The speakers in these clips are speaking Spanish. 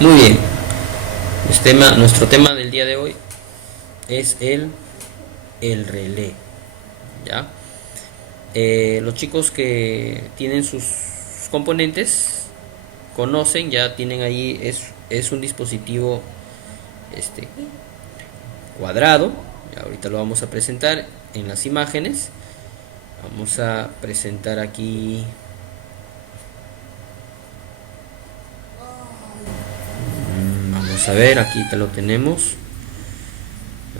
Muy bien. Nuestro tema del día de hoy es el relé. ¿Ya? Los chicos que tienen sus componentes conocen, ya tienen ahí, es un dispositivo este, cuadrado. Ya ahorita lo vamos a presentar en las imágenes. Vamos a presentar aquí. Vamos a ver, aquí te lo tenemos.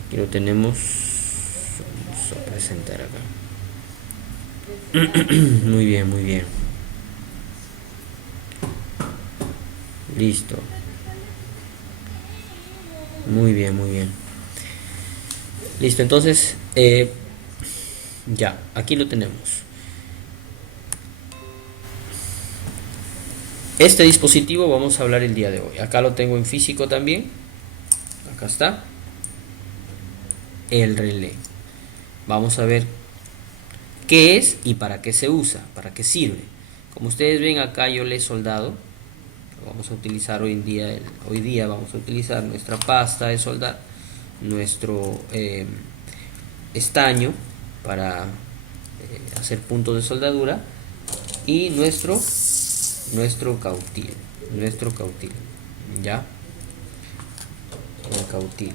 Aquí lo tenemos. Vamos a presentar acá. Muy bien, muy bien. Listo. Muy bien, muy bien. Listo, entonces, ya, aquí lo tenemos. Este dispositivo vamos a hablar el día de hoy. Acá lo tengo en físico también. Acá está. El relé. Vamos a ver qué es y para qué se usa, para qué sirve. Como ustedes ven acá yo le he soldado. Lo vamos a utilizar hoy día vamos a utilizar nuestra pasta de soldar, nuestro estaño para hacer puntos de soldadura y nuestro cautil, ya, el cautil,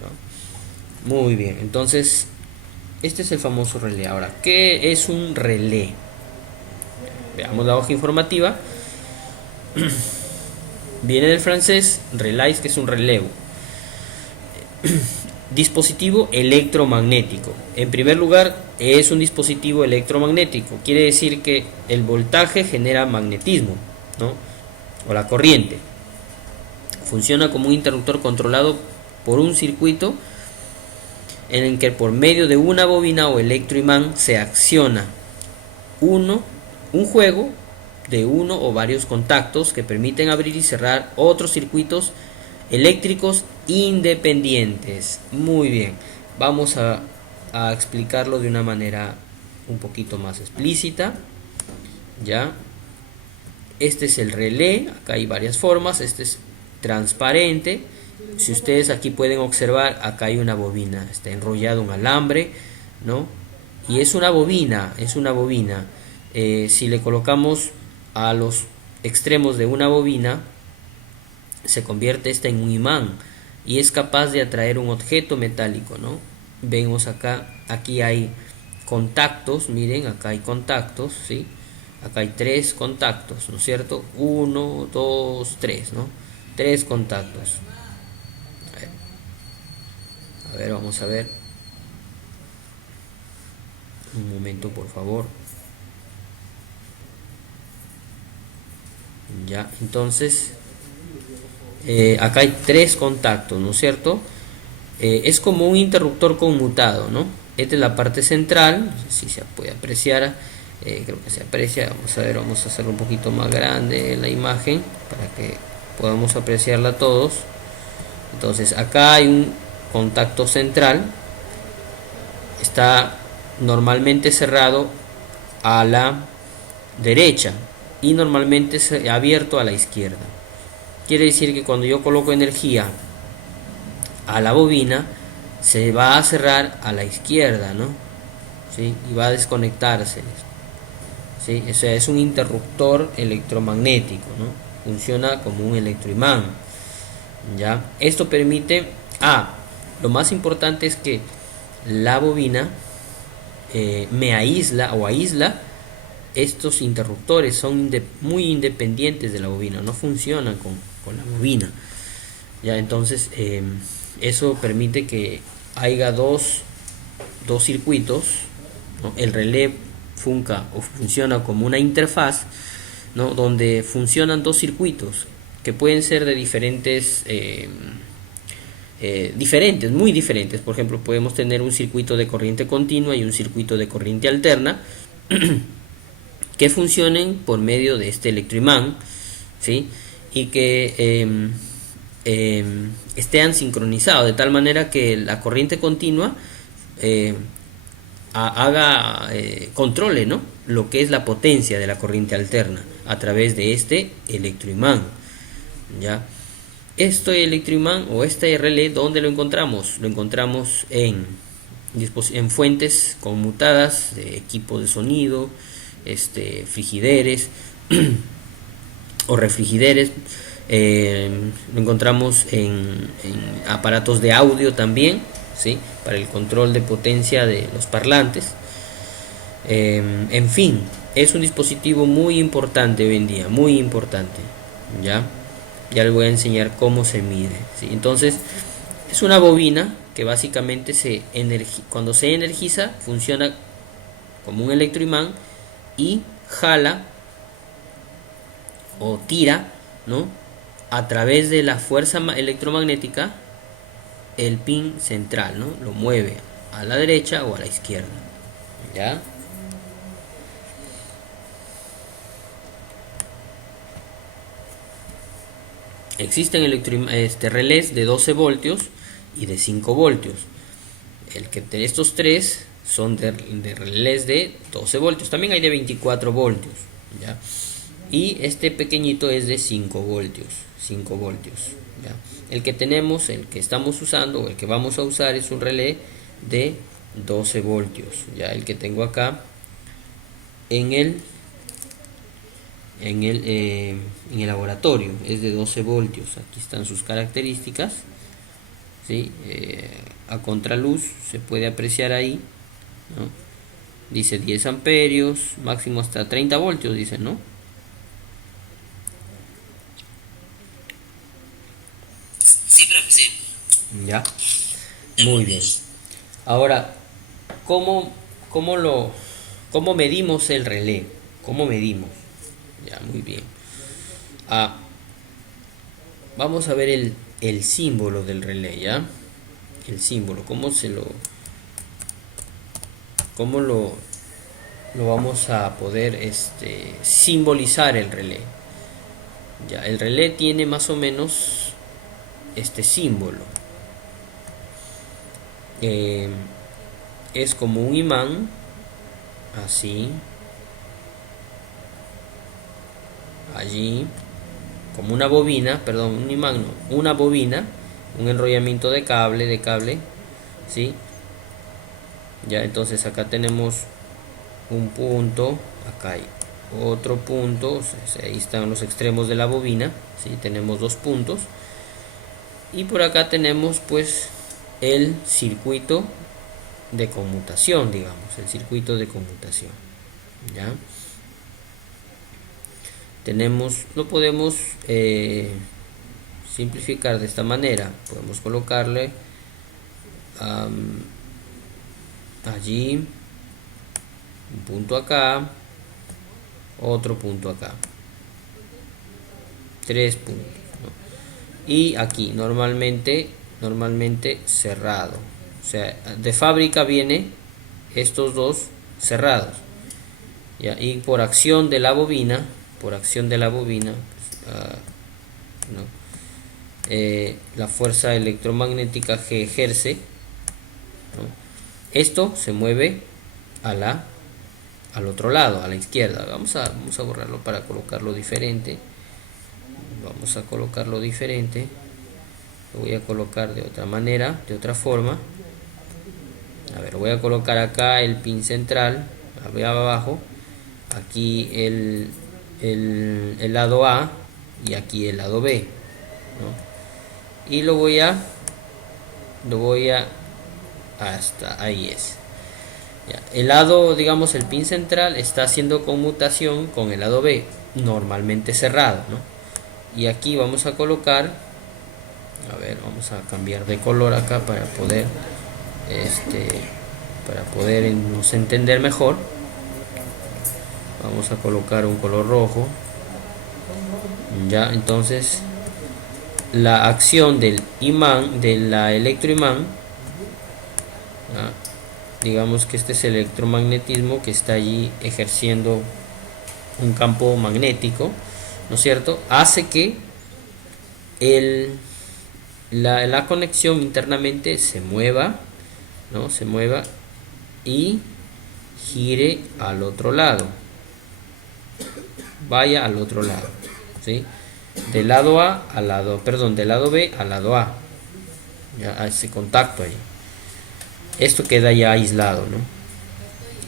¿no? Muy bien, entonces este es el famoso relé. Ahora, ¿qué es un relé? Veamos la hoja informativa. Viene del francés relais, que es un relevo. Dispositivo electromagnético. En primer lugar, es un dispositivo electromagnético. Quiere decir que el voltaje genera magnetismo, ¿no? O la corriente. Funciona como un interruptor controlado por un circuito en el que por medio de una bobina o electroimán se acciona un juego de uno o varios contactos que permiten abrir y cerrar otros circuitos eléctricos independientes. Muy bien, vamos a explicarlo de una manera un poquito más explícita. Ya, este es el relé. Acá hay varias formas. Este es transparente. Si ustedes aquí pueden observar, acá hay una bobina, está enrollado un alambre, ¿no? Y es una bobina, si le colocamos a los extremos de una bobina, se convierte esta en un imán y es capaz de atraer un objeto metálico, ¿no? Vemos acá, aquí hay contactos, miren, acá hay contactos, ¿sí? Acá hay tres contactos, ¿no es cierto? 1, 2, 3, ¿no? Tres contactos. A ver, vamos a ver. Un momento, por favor. Ya, entonces acá hay tres contactos, ¿no es cierto? Es como un interruptor conmutado, ¿no? Esta es la parte central, no sé si se puede apreciar, creo que se aprecia. Vamos a ver, vamos a hacerlo un poquito más grande la imagen para que podamos apreciarla todos. Entonces acá hay un contacto central, está normalmente cerrado a la derecha y normalmente abierto a la izquierda. Quiere decir que cuando yo coloco energía a la bobina, se va a cerrar a la izquierda, ¿no? ¿Sí? Y va a desconectarse, ¿sí? O sea, es un interruptor electromagnético, ¿no? Funciona como un electroimán, ¿ya? Esto permite, lo más importante es que la bobina me aísla o aísla estos interruptores, son muy independientes de la bobina, no funcionan con la bobina, ya. Entonces eso permite que haya dos circuitos, ¿no? El relé funciona como una interfaz, ¿no? Donde funcionan dos circuitos que pueden ser de diferentes muy diferentes. Por ejemplo, podemos tener un circuito de corriente continua y un circuito de corriente alterna que funcionen por medio de este electroimán, ¿sí? Y que estén sincronizados de tal manera que la corriente continua controle, ¿no?, lo que es la potencia de la corriente alterna a través de este electroimán, ¿ya? Este electroimán o este relé, ¿dónde lo encontramos? Lo encontramos en fuentes conmutadas de equipos de sonido, frigideres o refrigeradores. Lo encontramos en aparatos de audio también, ¿sí? Para el control de potencia de los parlantes. En fin, es un dispositivo muy importante hoy en día, muy importante. Ya les voy a enseñar cómo se mide, ¿sí? Entonces, es una bobina que básicamente cuando se energiza funciona como un electroimán y jala o tira, ¿no?, a través de la fuerza electromagnética el pin central, ¿no? Lo mueve a la derecha o a la izquierda, ¿ya? Existen relés de 12 voltios y de 5 voltios. Estos tres son de relés de 12 voltios. También hay de 24 voltios, ¿ya? Y este pequeñito es de 5 voltios. 5 voltios, ¿ya? El que estamos usando o el que vamos a usar es un relé de 12 voltios. Ya el que tengo acá en el laboratorio es de 12 voltios. Aquí están sus características, ¿sí? A contraluz se puede apreciar ahí, ¿no? Dice 10 amperios, máximo hasta 30 voltios, dice, ¿no? Sí, profe, sí. Ya, muy bien. Ahora, ¿cómo medimos el relé? ¿Cómo medimos? Ya, muy bien. Vamos a ver el símbolo del relé, ¿ya? El símbolo, cómo lo vamos a poder simbolizar el relé. Ya, el relé tiene más o menos este símbolo. Es como un imán, así, allí, como una bobina, perdón, un imán no, una bobina, un enrollamiento de cable, ¿sí? Ya, entonces acá tenemos un punto, acá hay otro punto, o sea, ahí están los extremos de la bobina, ¿sí? Tenemos dos puntos y por acá tenemos pues el circuito de conmutación, digamos, el circuito de conmutación, ¿ya? Lo podemos simplificar de esta manera. Podemos colocarle allí un punto acá, otro punto acá, 3 puntos, ¿no? Y aquí normalmente cerrado, o sea, de fábrica viene estos dos cerrados, ¿ya? Y por acción de la bobina, ¿no? La fuerza electromagnética que ejerce, ¿no? Esto se mueve al otro lado, a la izquierda. Vamos a borrarlo para colocarlo diferente. Lo voy a colocar de otra manera, de otra forma. A ver, voy a colocar acá el pin central, abajo, aquí el lado A y aquí el lado B, ¿no? Y lo voy a hasta ahí es. Ya, el lado, digamos, el pin central está haciendo conmutación con el lado B, normalmente cerrado, ¿no? Y aquí vamos a colocar, a ver, vamos a cambiar de color acá para poder nos entender mejor. Vamos a colocar un color rojo. Ya, entonces la acción del imán, de la electroimán, digamos que este es el electromagnetismo que está allí ejerciendo un campo magnético, ¿no es cierto? Hace que la conexión internamente se mueva, ¿no? Se mueva y gire al otro lado, vaya al otro lado, ¿sí? del lado A al lado, perdón, del lado B al lado A. Ya, ese contacto ahí. Esto queda ya aislado, ¿no?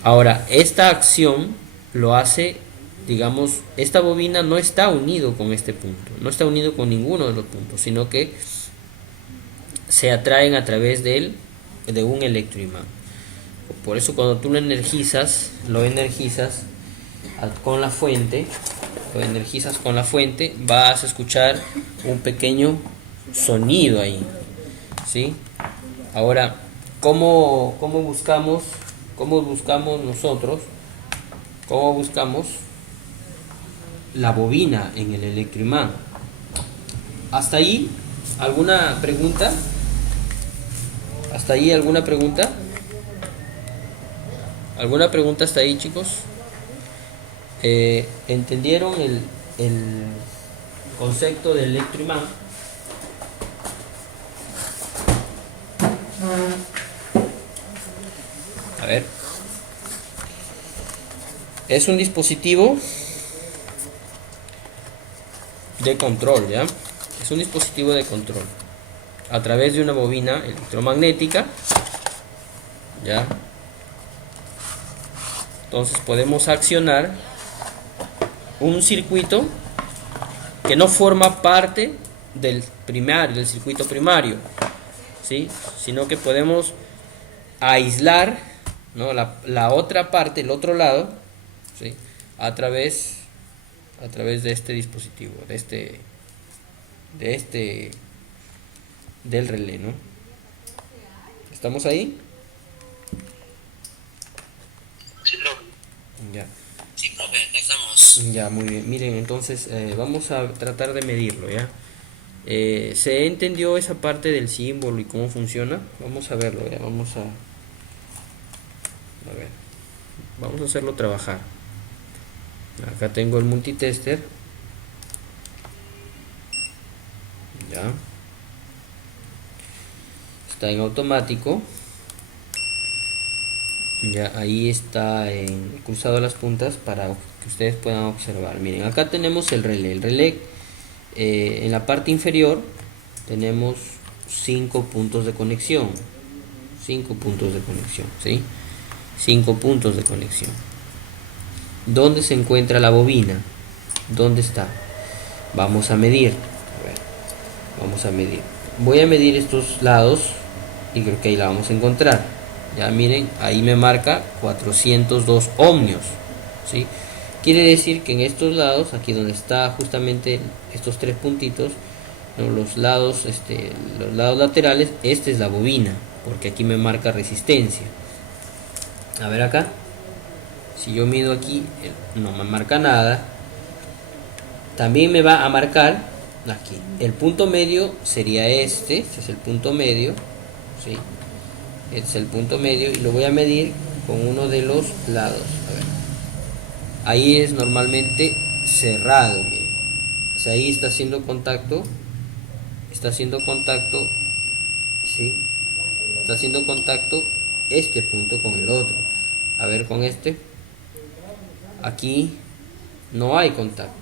Ahora, esta acción lo hace, digamos, esta bobina no está unido con este punto, no está unido con ninguno de los puntos, sino que se atraen a través de un electroimán. Por eso cuando tú lo energizas con la fuente, vas a escuchar un pequeño sonido ahí, ¿sí? Ahora, ¿cómo buscamos nosotros? ¿Cómo buscamos la bobina en el electroimán? ¿Hasta ahí alguna pregunta? ¿Hasta ahí alguna pregunta? ¿Alguna pregunta hasta ahí, chicos? ¿Entendieron el concepto del electroimán? A ver. Es un dispositivo de control, ¿ya? Es un dispositivo de control a través de una bobina electromagnética, ¿ya? Entonces podemos accionar un circuito que no forma parte del circuito primario, ¿sí? Sino que podemos aislar, ¿no? la otra parte, el otro lado, ¿sí? a través de este dispositivo, del relé, ¿no? ¿Estamos ahí? Sí, profe. Ya. Sí, profe, ya estamos. Ya, muy bien. Miren, entonces vamos a tratar de medirlo, ¿ya? ¿Se entendió esa parte del símbolo y cómo funciona? Vamos a verlo, ¿ya? Vamos a ver. Vamos a hacerlo trabajar. Acá tengo el multitester. Ya. Está en automático. Ya, ahí está cruzado las puntas para que ustedes puedan observar. Miren, acá tenemos el relé. El relé, en la parte inferior tenemos 5 puntos de conexión. 5 puntos de conexión, ¿sí? 5 puntos de conexión. ¿Dónde se encuentra la bobina? ¿Dónde está? Vamos a medir. A ver, vamos a medir. Voy a medir estos lados y creo que ahí la vamos a encontrar. Ya miren, ahí me marca 402 ohmios, ¿sí? Quiere decir que en estos lados, aquí donde está justamente estos tres puntitos, ¿no? los lados laterales, esta es la bobina, porque aquí me marca resistencia. A ver acá, si yo mido aquí, no me marca nada. También me va a marcar aquí. El punto medio sería este es el punto medio, ¿sí? Este es el punto medio y lo voy a medir con uno de los lados. A ver. Ahí es normalmente cerrado, miren. O sea, ahí está haciendo contacto. ¿Sí? Está haciendo contacto este punto con el otro. A ver, con este. Aquí no hay contacto.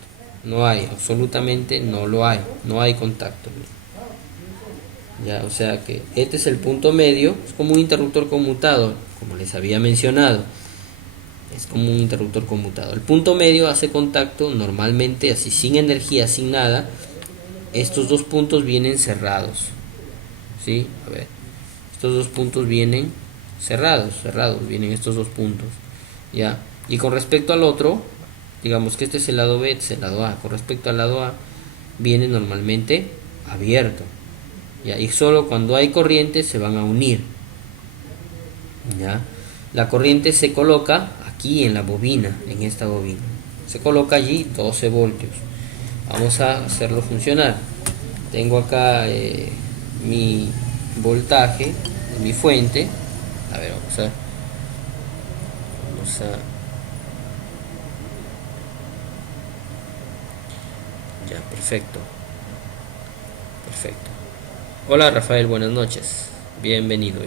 No hay, absolutamente no lo hay. No hay contacto. Miren. Ya, o sea que este es el punto medio, es como un interruptor conmutador, como les había mencionado. Es como un interruptor conmutador. El punto medio hace contacto normalmente así sin energía, sin nada. Estos dos puntos vienen cerrados. ¿Sí? A ver. Estos dos puntos vienen cerrados, vienen estos dos puntos. ¿Ya? Y con respecto al otro, digamos que este es el lado B, este es el lado A. Con respecto al lado A, viene normalmente abierto. ¿Ya? Y solo cuando hay corriente se van a unir. ¿Ya? La corriente se coloca aquí en la bobina, en esta bobina. Se coloca allí 12 voltios. Vamos a hacerlo funcionar. Tengo acá mi voltaje, mi fuente. A ver, vamos a ya, perfecto. Hola Rafael, buenas noches. Bienvenido.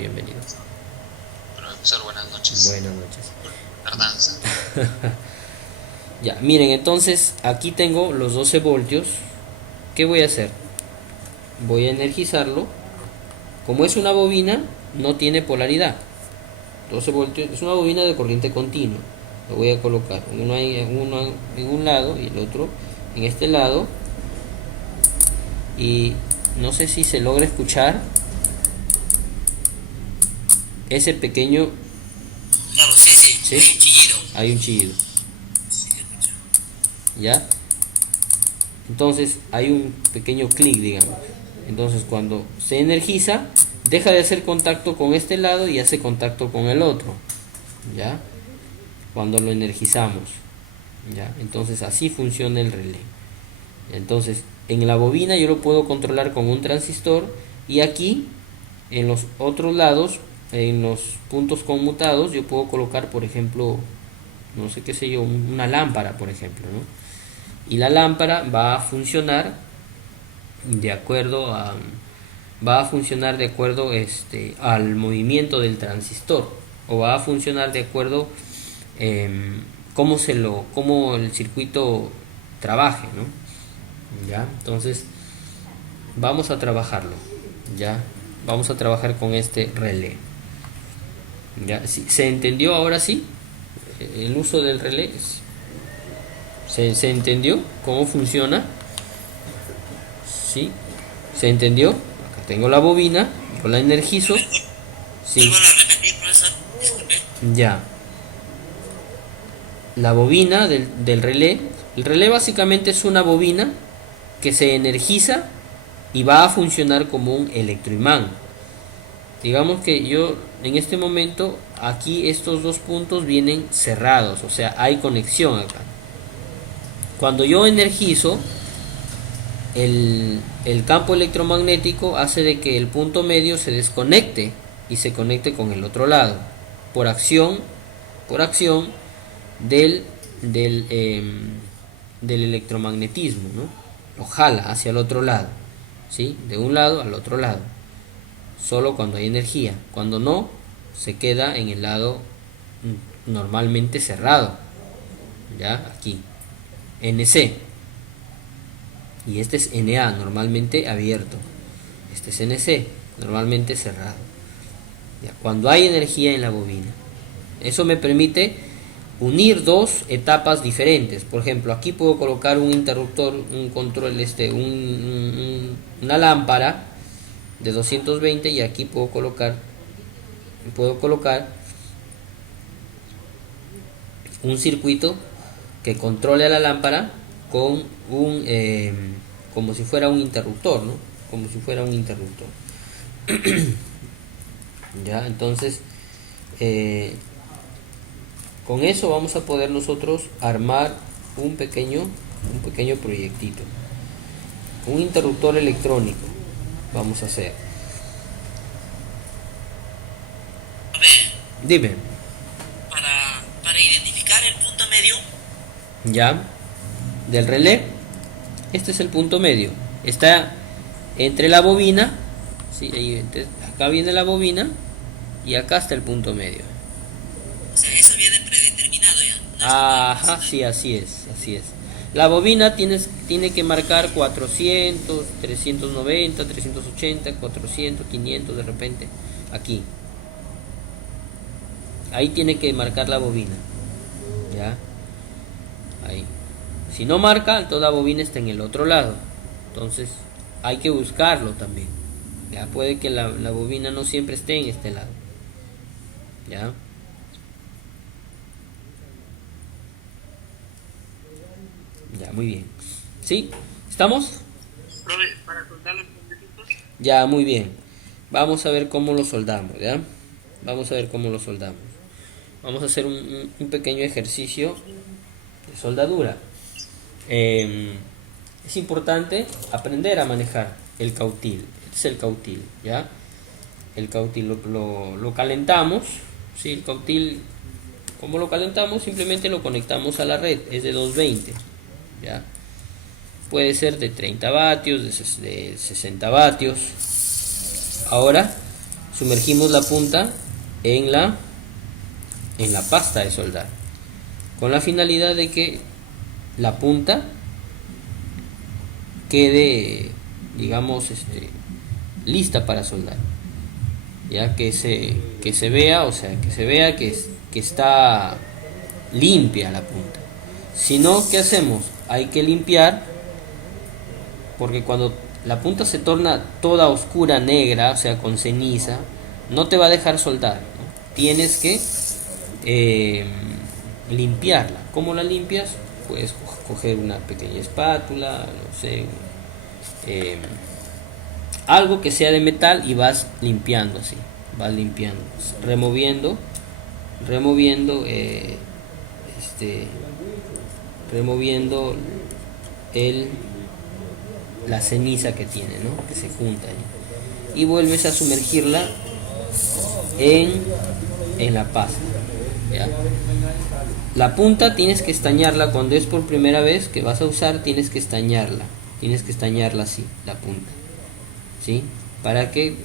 Profesor, buenas noches. Buenas noches. Tardanza. Ya, miren, entonces aquí tengo los 12 voltios, ¿qué voy a hacer? Voy a energizarlo. Como es una bobina, no tiene polaridad. 12 voltios, es una bobina de corriente continua. Lo voy a colocar uno en un lado y el otro en este lado. Y no sé si se logra escuchar ese pequeño... Claro, sí, ¿Sí? hay un chillido. Hay un chillido. Sí, yo escucho. ¿Ya? Entonces hay un pequeño clic, digamos. Entonces cuando se energiza, deja de hacer contacto con este lado y hace contacto con el otro. ¿Ya? Cuando lo energizamos. ¿Ya? Entonces así funciona el relé. Entonces en la bobina yo lo puedo controlar con un transistor, y aquí en los otros lados, en los puntos conmutados, yo puedo colocar, por ejemplo, no sé qué sé yo, una lámpara, por ejemplo, ¿no? Y la lámpara va a funcionar de acuerdo a al movimiento del transistor, o va a funcionar de acuerdo cómo el circuito trabaje, ¿no? Ya, entonces vamos a trabajarlo. Ya, vamos a trabajar con este relé. Ya, ¿se entendió ahora sí el uso del relé? ¿Se entendió cómo funciona? ¿Sí? ¿Se entendió? Acá tengo la bobina, yo la energizo. Sí, Vuelvo a repetir, profesor. Disculpe. ya. La bobina del relé. El relé básicamente es una bobina que se energiza y va a funcionar como un electroimán. Digamos que yo en este momento aquí estos dos puntos vienen cerrados, o sea, hay conexión acá. Cuando yo energizo, el campo electromagnético hace de que el punto medio se desconecte y se conecte con el otro lado por acción del, del, del electromagnetismo, ¿no? Lo jala hacia el otro lado, ¿sí? De un lado al otro lado, solo cuando hay energía. Cuando no, se queda en el lado normalmente cerrado, ya aquí NC, y este es NA, normalmente abierto. Este es NC, normalmente cerrado. Ya, cuando hay energía en la bobina, eso me permite unir dos etapas diferentes. Por ejemplo, aquí puedo colocar un interruptor, un control, una lámpara de 220, y aquí puedo colocar un circuito que controle a la lámpara con como si fuera un interruptor, ¿no? Como si fuera un interruptor. Ya, entonces con eso vamos a poder nosotros armar un pequeño proyectito, un interruptor electrónico. Vamos a hacer. A ver, Dime. para identificar el punto medio, Ya, del relé, este es el punto medio. Está entre la bobina, ¿sí? Acá viene la bobina y acá está el punto medio. o sea, eso viene predeterminado ya. Ajá, sí, así es. La bobina tiene que marcar 400, 390, 380, 400, 500 de repente. Aquí. Ahí tiene que marcar la bobina. ¿Ya? Ahí. Si no marca, toda la bobina está en el otro lado. Entonces, hay que buscarlo también. Ya, puede que la bobina no siempre esté en este lado. ¿Ya? Ya, muy bien. ¿Sí? ¿Estamos? Profe, para soldar los puntitos. Ya, muy bien. Vamos a ver cómo lo soldamos, ¿ya? Vamos a ver cómo lo soldamos. Vamos a hacer un pequeño ejercicio de soldadura. Es importante aprender a manejar el cautil. Este es el cautil, ¿ya? El cautil lo calentamos, ¿sí? El cautil, ¿cómo lo calentamos? Simplemente lo conectamos a la red, es de 220, ¿ya? Puede ser de 30 vatios, de 60 vatios. Ahora sumergimos la punta en la pasta de soldar, con la finalidad de que la punta quede, digamos, lista para soldar. Ya que se vea, o sea, que se vea que está limpia la punta. Si no, ¿qué hacemos? Hay que limpiar, porque cuando la punta se torna toda oscura, negra, o sea, con ceniza, no te va a dejar soldar, ¿no? Tienes que limpiarla. ¿Cómo la limpias? Puedes coger una pequeña espátula, no sé, algo que sea de metal, y vas limpiando así, vas limpiando, removiendo removiendo la ceniza que tiene, ¿no? Que se junta ahí, y vuelves a sumergirla en la pasta, ¿ya? La punta tienes que estañarla cuando es por primera vez que vas a usar, tienes que estañarla así, la punta, ¿sí? Para que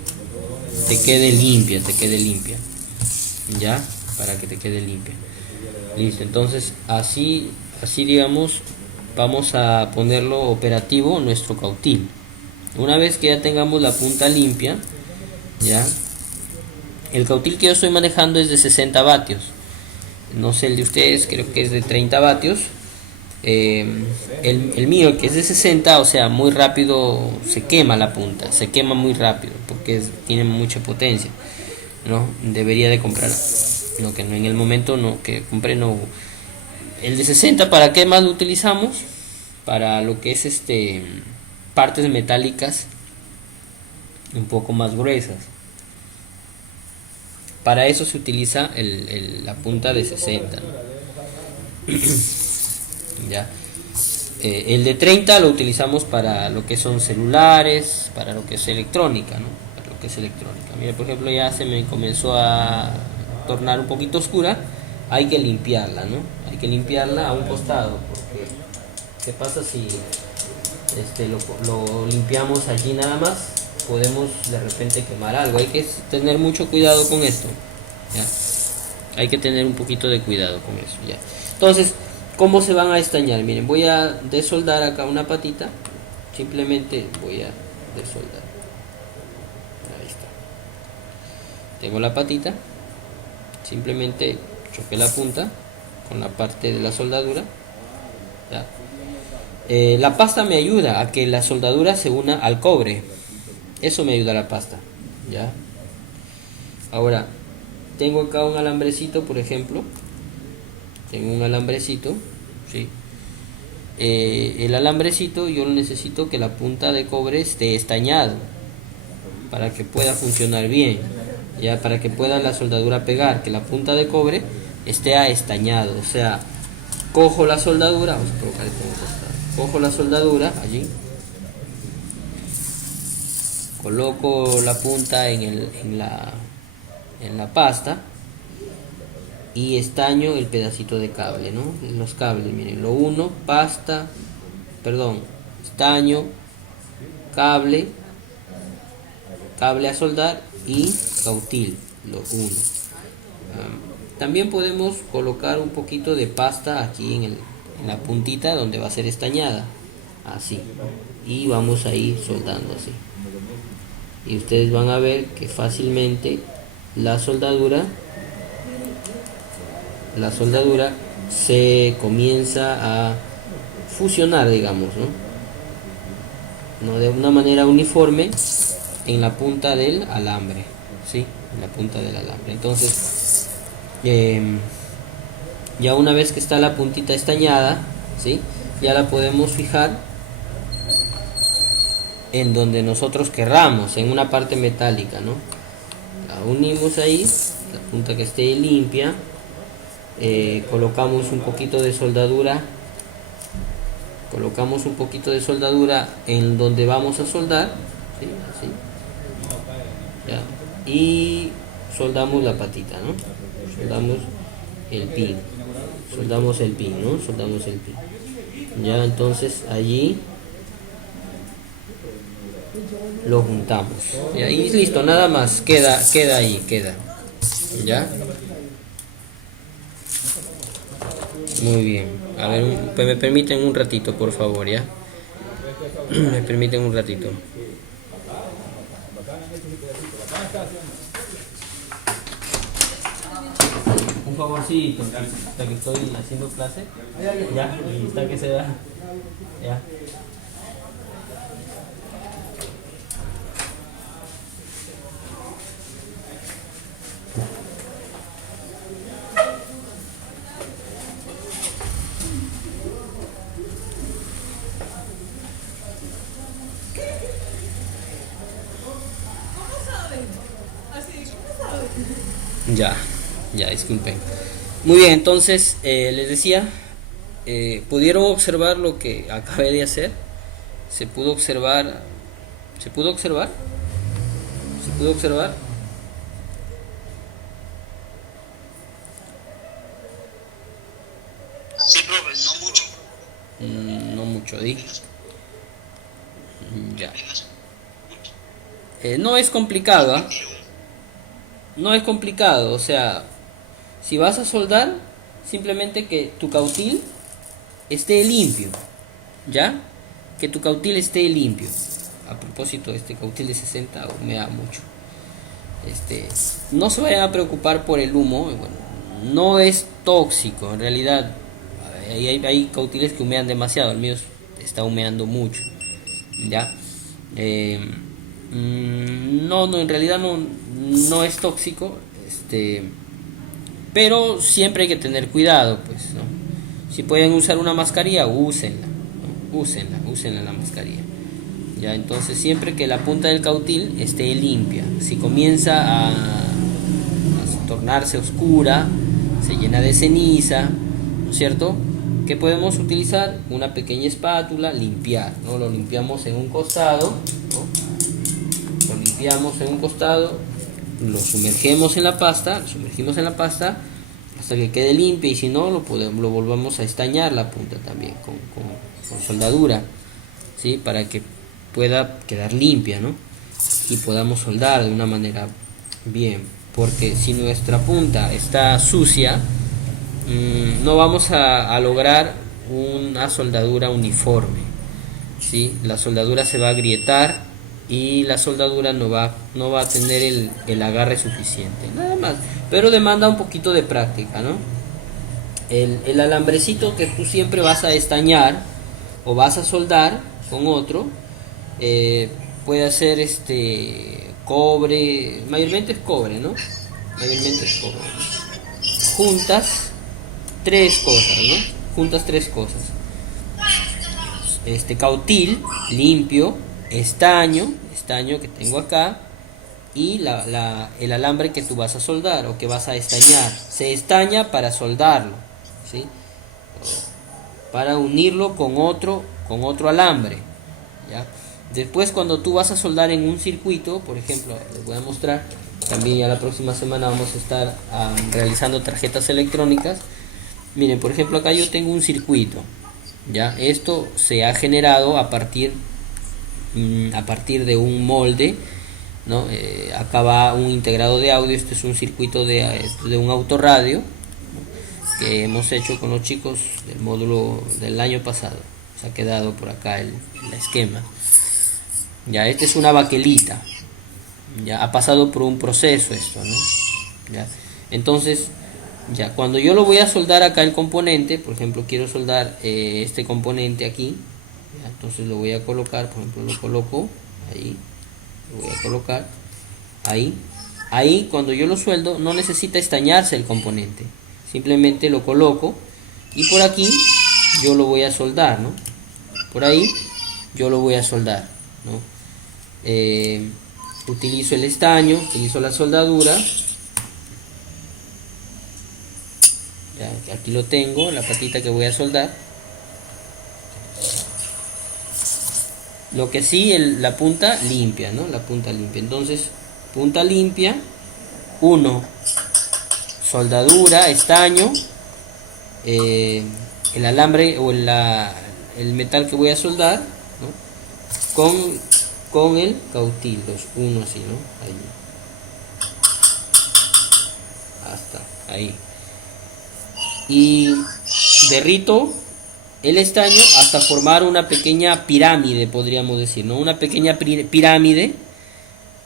te quede limpia, ¿ya? Para que te quede limpia. Listo, entonces así digamos, vamos a ponerlo operativo nuestro cautil. Una vez que ya tengamos la punta limpia, ¿ya? El cautil que yo estoy manejando es de 60 vatios. No sé el de ustedes, creo que es de 30 vatios. El mío, que es de 60, o sea, muy rápido se quema la punta, se quema muy rápido porque tiene mucha potencia, ¿no? Debería de comprar, no, que no, en el momento no, que compré no. El de 60, ¿para qué más lo utilizamos? Para lo que es partes metálicas un poco más gruesas. Para eso se utiliza la punta de 60, ¿no? ¿Ya? El de 30 lo utilizamos para lo que son celulares, para lo que es electrónica, ¿no? Para lo que es electrónica. Mira, por ejemplo, ya se me comenzó a tornar un poquito oscura. Hay que limpiarla, ¿no? Hay que limpiarla a un costado, porque ¿qué pasa si lo limpiamos allí nada más? Podemos de repente quemar algo. Hay que tener mucho cuidado con esto, ¿ya? Hay que tener un poquito de cuidado con eso, ¿ya? Entonces, ¿cómo se van a estañar? Miren, voy a desoldar acá una patita. Simplemente voy a desoldar. Ahí está. Tengo la patita. Simplemente choqué la punta con la parte de la soldadura, ¿ya? La pasta me ayuda a que la soldadura se una al cobre. Eso me ayuda la pasta, ¿ya? Ahora, tengo acá un alambrecito, por ejemplo. Tengo un alambrecito, ¿sí? El alambrecito yo necesito que la punta de cobre esté estañado para que pueda funcionar bien, ya, para que pueda la soldadura pegar, que la punta de cobre esté estañado. O sea, cojo la soldadura, vamos a colocar cojo la soldadura allí, coloco la punta en la pasta y estaño el pedacito de cable, ¿no? Los cables, miren, lo uno, estaño, cable a soldar y cautil, lo uno. También podemos colocar un poquito de pasta aquí en la puntita donde va a ser estañada, así, y vamos a ir soldando así. Y ustedes van a ver que fácilmente la soldadura se comienza a fusionar, digamos, ¿no? De una manera uniforme en la punta del alambre, ¿sí? En la punta del alambre. Entonces, ya una vez que está la puntita estañada, ¿sí? Ya la podemos fijar en donde nosotros querramos, en una parte metálica, ¿no? La unimos ahí, la punta que esté limpia. Colocamos un poquito de soldadura en donde vamos a soldar, ¿sí? Así, ¿ya? Y soldamos la patita, ¿no? Soldamos el pin, ya. Entonces allí lo juntamos, y ahí listo, nada más, queda ahí, ya. Muy bien, a ver, me permiten un ratito, por favor, ya. Me permiten un ratito. Un favorcito, hasta que estoy haciendo clase. Ya, y está que se da. Ya. Ya, ya, disculpen. Muy bien, entonces les decía, pudieron observar lo que acabé de hacer. Se pudo observar, se pudo observar, se pudo observar. Sí, profe, no mucho. No mucho, di. Ya. No es complicado, ¿ah? No es complicado, o sea, si vas a soldar, simplemente que tu cautil esté limpio, ¿ya? Que tu cautil esté limpio. A propósito, este cautil de 60 humea mucho. No se vayan a preocupar por el humo, bueno, no es tóxico, en realidad hay cautiles que humean demasiado, el mío está humeando mucho, ¿ya? No, en realidad no es tóxico, pero siempre hay que tener cuidado, pues, ¿no? Si pueden usar una mascarilla, úsenla, ¿no? Úsenla la mascarilla. Ya, entonces siempre que la punta del cautil esté limpia. Si comienza a tornarse oscura, se llena de ceniza, ¿no es cierto? ¿Qué podemos utilizar? Una pequeña espátula, limpiar, ¿no? Lo limpiamos en un costado, ¿no? Lo limpiamos en un costado, lo sumergimos en la pasta hasta que quede limpia, y si no lo volvamos a estañar la punta también con soldadura, ¿sí? Para que pueda quedar limpia, ¿no? Y podamos soldar de una manera bien, porque si nuestra punta está sucia, no vamos a lograr una soldadura uniforme, ¿sí? La soldadura se va a agrietar y la soldadura no va a tener el agarre suficiente, nada más, pero demanda un poquito de práctica, ¿no? El alambrecito que tú siempre vas a estañar o vas a soldar con otro, puede ser cobre, mayormente es cobre, ¿no? Mayormente es cobre. Juntas tres cosas, ¿no? Juntas tres cosas. Cautil limpio, estaño que tengo acá, y el alambre que tú vas a soldar o que vas a estañar. Se estaña para soldarlo, ¿sí? Para unirlo con otro alambre, ¿ya? Después, cuando tú vas a soldar en un circuito, por ejemplo, les voy a mostrar, también ya la próxima semana vamos a estar realizando tarjetas electrónicas. Miren, por ejemplo, acá yo tengo un circuito, ¿ya? Esto se ha generado a partir de un molde, ¿no? Acá va un integrado de audio. Este es un circuito de un autorradio, ¿no? Que hemos hecho con los chicos del módulo del año pasado. Se ha quedado por acá el esquema. Ya, esta es una baquelita. Ya ha pasado por un proceso esto, ¿no? Ya. Entonces, ya cuando yo lo voy a soldar acá el componente, por ejemplo, quiero soldar este componente aquí, ¿ya? Entonces lo voy a colocar, por ejemplo, lo coloco ahí, lo voy a colocar ahí. Ahí, cuando yo lo sueldo, no necesita estañarse el componente, simplemente lo coloco, y por aquí yo lo voy a soldar, ¿no? Por ahí yo lo voy a soldar, ¿no? Utilizo el estaño, utilizo la soldadura. Ya, aquí lo tengo, la patita que voy a soldar. Lo que sí, la punta limpia, ¿no? La punta limpia. Entonces, punta limpia, 1, soldadura, estaño, el alambre o el metal que voy a soldar, ¿no? Con el cautil, los uno así, ¿no? Ahí. Hasta ahí. Y derrito el estaño hasta formar una pequeña pirámide, podríamos decir, ¿no? Una pequeña pirámide,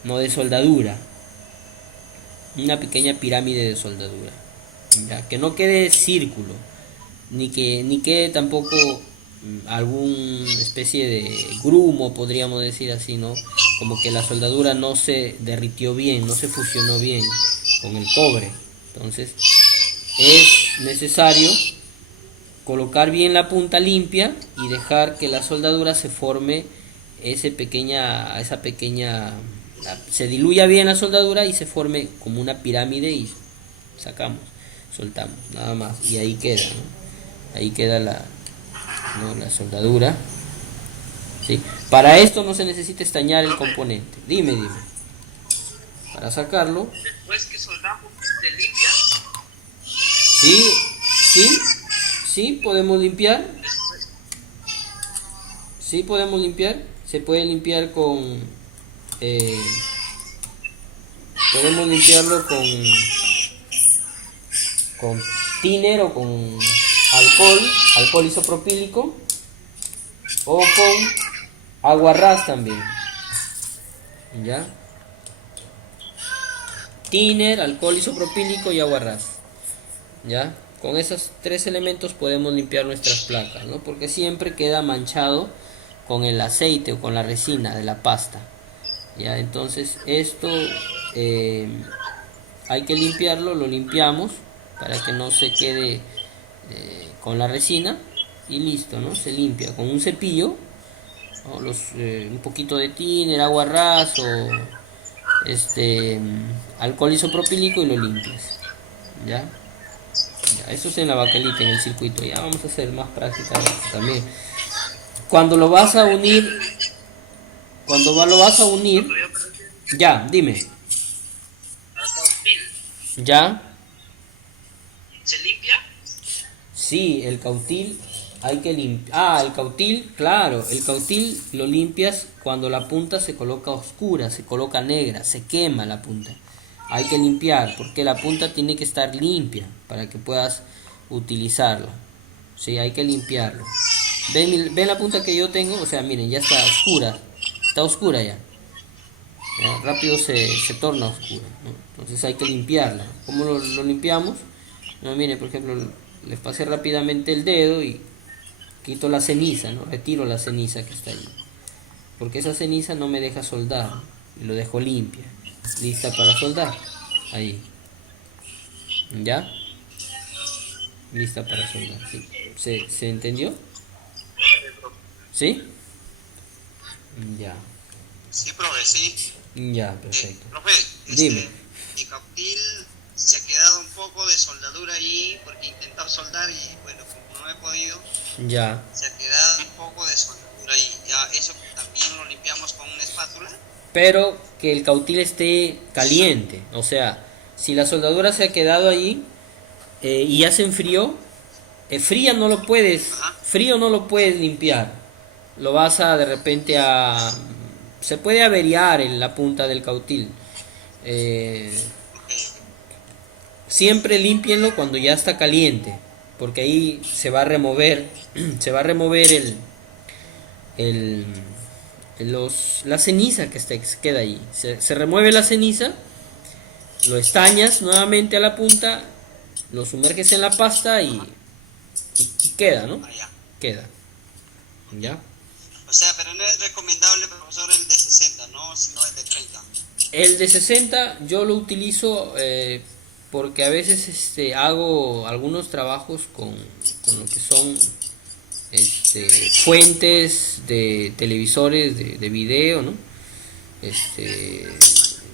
no de soldadura, una pequeña pirámide de soldadura, ya que no quede círculo, ni quede tampoco algún especie de grumo, podríamos decir así, ¿no? Como que la soldadura no se derritió bien, no se fusionó bien con el cobre. Entonces es necesario colocar bien la punta limpia y dejar que la soldadura se forme esa pequeña, se diluya bien la soldadura y se forme como una pirámide y sacamos, soltamos, nada más, y ahí queda, ¿no? Ahí queda la soldadura, ¿sí? Para esto no se necesita estañar el componente. Dime. Para sacarlo. Después que soldamos, ¿se limpia? Sí, sí, podemos limpiar. Sí, podemos limpiar. Se puede limpiar podemos limpiarlo con thinner o con alcohol isopropílico o con agua ras también. ¿Ya? Thinner, alcohol isopropílico y agua ras. ¿Ya? Con esos tres elementos podemos limpiar nuestras placas, ¿no? Porque siempre queda manchado con el aceite o con la resina de la pasta. ¿Ya? Entonces esto hay que limpiarlo, lo limpiamos para que no se quede con la resina y listo, ¿no? Se limpia con un cepillo, ¿no? Un poquito de thinner, agua ras o alcohol isopropílico y lo limpias. ¿Ya? Eso es en la baquelita, en el circuito. Ya vamos a hacer más práctica también. Cuando lo vas a unir, ya, dime. ¿Ya? ¿Se limpia? Sí, el cautil hay que limpiar. El cautil, claro, el cautil lo limpias cuando la punta se coloca oscura, se coloca negra, se quema la punta. Hay que limpiar porque la punta tiene que estar limpia para que puedas utilizarla. Sí, hay que limpiarlo. ¿Ven la punta que yo tengo? O sea, miren, ya está oscura ya. Rápido se torna oscura, ¿no? Entonces hay que limpiarla. ¿Cómo lo limpiamos? No, miren, por ejemplo, les pasé rápidamente el dedo y quito la ceniza, ¿no? Retiro la ceniza que está ahí, porque esa ceniza no me deja soldar y lo dejo limpia, lista para soldar. Ahí, ¿ya? Lista para soldar, ¿sí? ¿Se entendió? ¿Sí? Ya. Sí, profe, sí. Ya, perfecto. Profe, Dime. mi cautil se ha quedado un poco de soldadura ahí porque he intentado soldar y bueno, como no he podido, Ya. se ha quedado un poco de soldadura ahí. Ya, eso también lo limpiamos con una espátula. Pero que el cautil esté caliente, o sea, si la soldadura se ha quedado ahí y ya se enfrió, frío no lo puedes limpiar. Lo vas a de repente se puede averiar en la punta del cautil. Siempre límpienlo cuando ya está caliente, porque ahí se va a remover, la ceniza que queda ahí. Se remueve la ceniza, lo estañas nuevamente a la punta, lo sumerges en la pasta y queda, ¿no? Queda. ¿Ya? O sea, pero no es recomendable, profesor, el de 60, ¿no? Sino el de 30. El de 60 yo lo utilizo porque a veces hago algunos trabajos con lo que son fuentes de televisores de video, ¿no?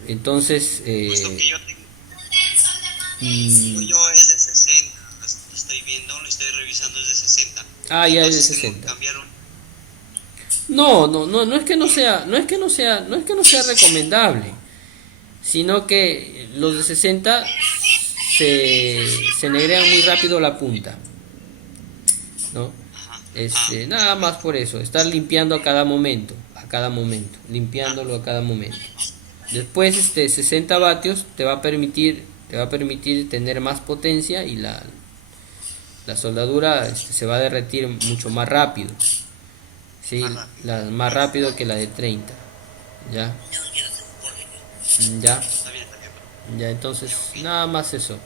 Entonces Puesto que yo tengo, yo es de 60, lo estoy viendo, lo estoy revisando, es de 60. ya es de Entonces 60. cambiaron. No es que no sea recomendable, sino que los de 60 se negrean muy rápido la punta, ¿no? Nada más por eso, estar limpiando a cada momento, limpiándolo a cada momento. Después 60 vatios te va a permitir tener más potencia y La soldadura se va a derretir mucho más rápido. Sí, más rápido que la de 30. Ya, ya, Está bien, bro. ya, entonces Ya, ok. nada más eso.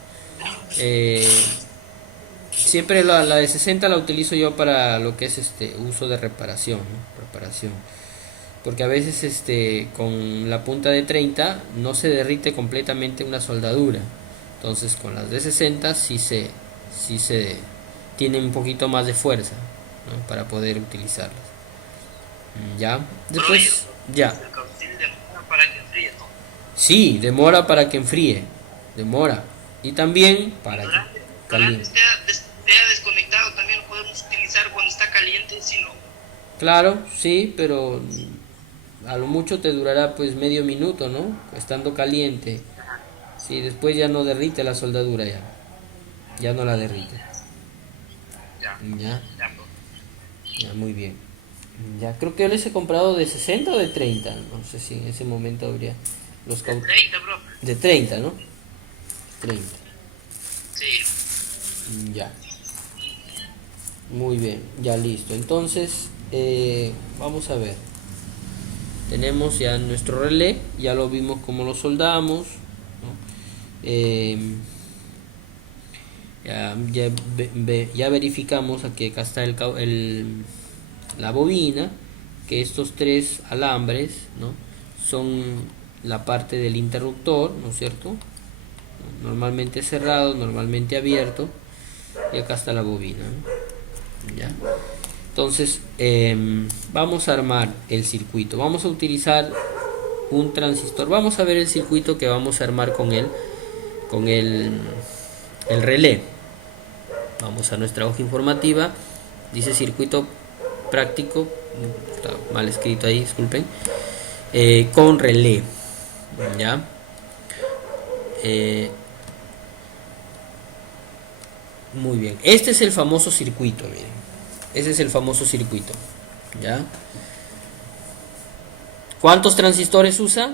Eh, Siempre la de 60 la utilizo yo para lo que es uso de reparación, ¿no? Reparación. Porque a veces con la punta de 30 no se derrite completamente una soldadura. Entonces con las de 60 sí se tiene un poquito más de fuerza, ¿no? Para poder utilizarlas. Ya. Bro, y Después, ya. el caucil demora para que enfríe, ¿no? Sí, demora para que enfríe. Demora. Y también para que Durante caliente. esté desconectado también lo podemos utilizar cuando está caliente, si no. Claro, sí, pero a lo mucho te durará pues medio minuto, ¿no? Estando caliente. Sí, después ya no derrite la soldadura ya. Ya no la derrite. Ya, Ya, ya, bro. ya, muy bien. Ya, creo que yo les he comprado de 60 o de 30. No sé si en ese momento habría los De 30, bro. de 30, ¿no? 30. Sí. Ya. Muy bien, ya listo. Entonces, vamos a ver. Tenemos ya nuestro relé, ya lo vimos cómo lo soldamos, ¿no? Eh, ya verificamos aquí, acá está la bobina, que estos tres alambres, ¿no? Son la parte del interruptor, ¿no es cierto? Normalmente cerrado, normalmente abierto, y acá está la bobina, ¿no? ¿Ya? Entonces vamos a armar el circuito, vamos a utilizar un transistor, vamos a ver el circuito que vamos a armar con el relé. Vamos a nuestra hoja informativa, dice circuito práctico, está mal escrito ahí, disculpen, con relé, ya. Muy bien, este es el famoso circuito, miren, ese es el famoso circuito, ya. ¿Cuántos transistores usa?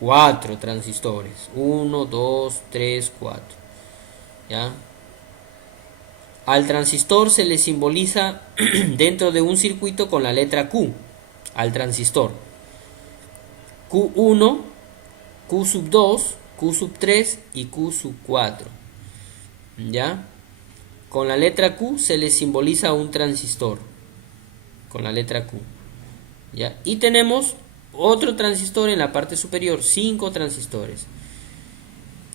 4 transistores. 1, 2, 3, 4. ¿Ya? Al transistor se le simboliza dentro de un circuito con la letra Q. Al transistor. Q1, Q sub 2, Q sub 3 y Q sub 4. ¿Ya? Con la letra Q se le simboliza un transistor. Con la letra Q. ¿Ya? Y tenemos otro transistor en la parte superior, 5 transistores.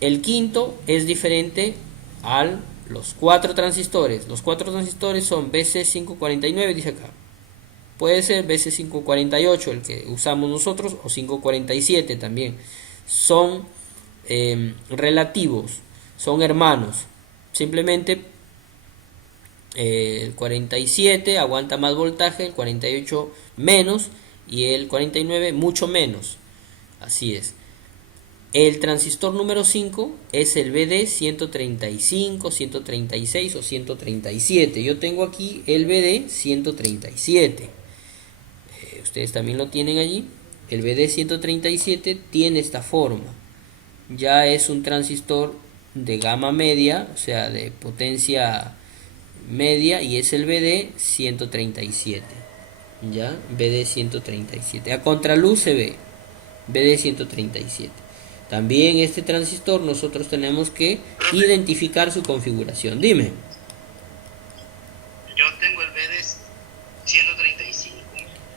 El quinto es diferente a los 4 transistores. Los 4 transistores son BC549, dice acá. Puede ser BC548, el que usamos nosotros, o 547 también. Son relativos, son hermanos. Simplemente el 47 aguanta más voltaje, el 48 menos y el 49 mucho menos. Así es. El transistor número 5 es el BD 135, 136 o 137. Yo tengo aquí el BD 137. Ustedes también lo tienen allí. El BD 137 tiene esta forma. Ya es un transistor de gama media, o sea, de potencia media, y es el BD 137. ¿Ya? BD 137. A contraluz se ve BD 137. También este transistor nosotros tenemos que Profe, identificar su configuración. Dime. yo tengo el BD 135.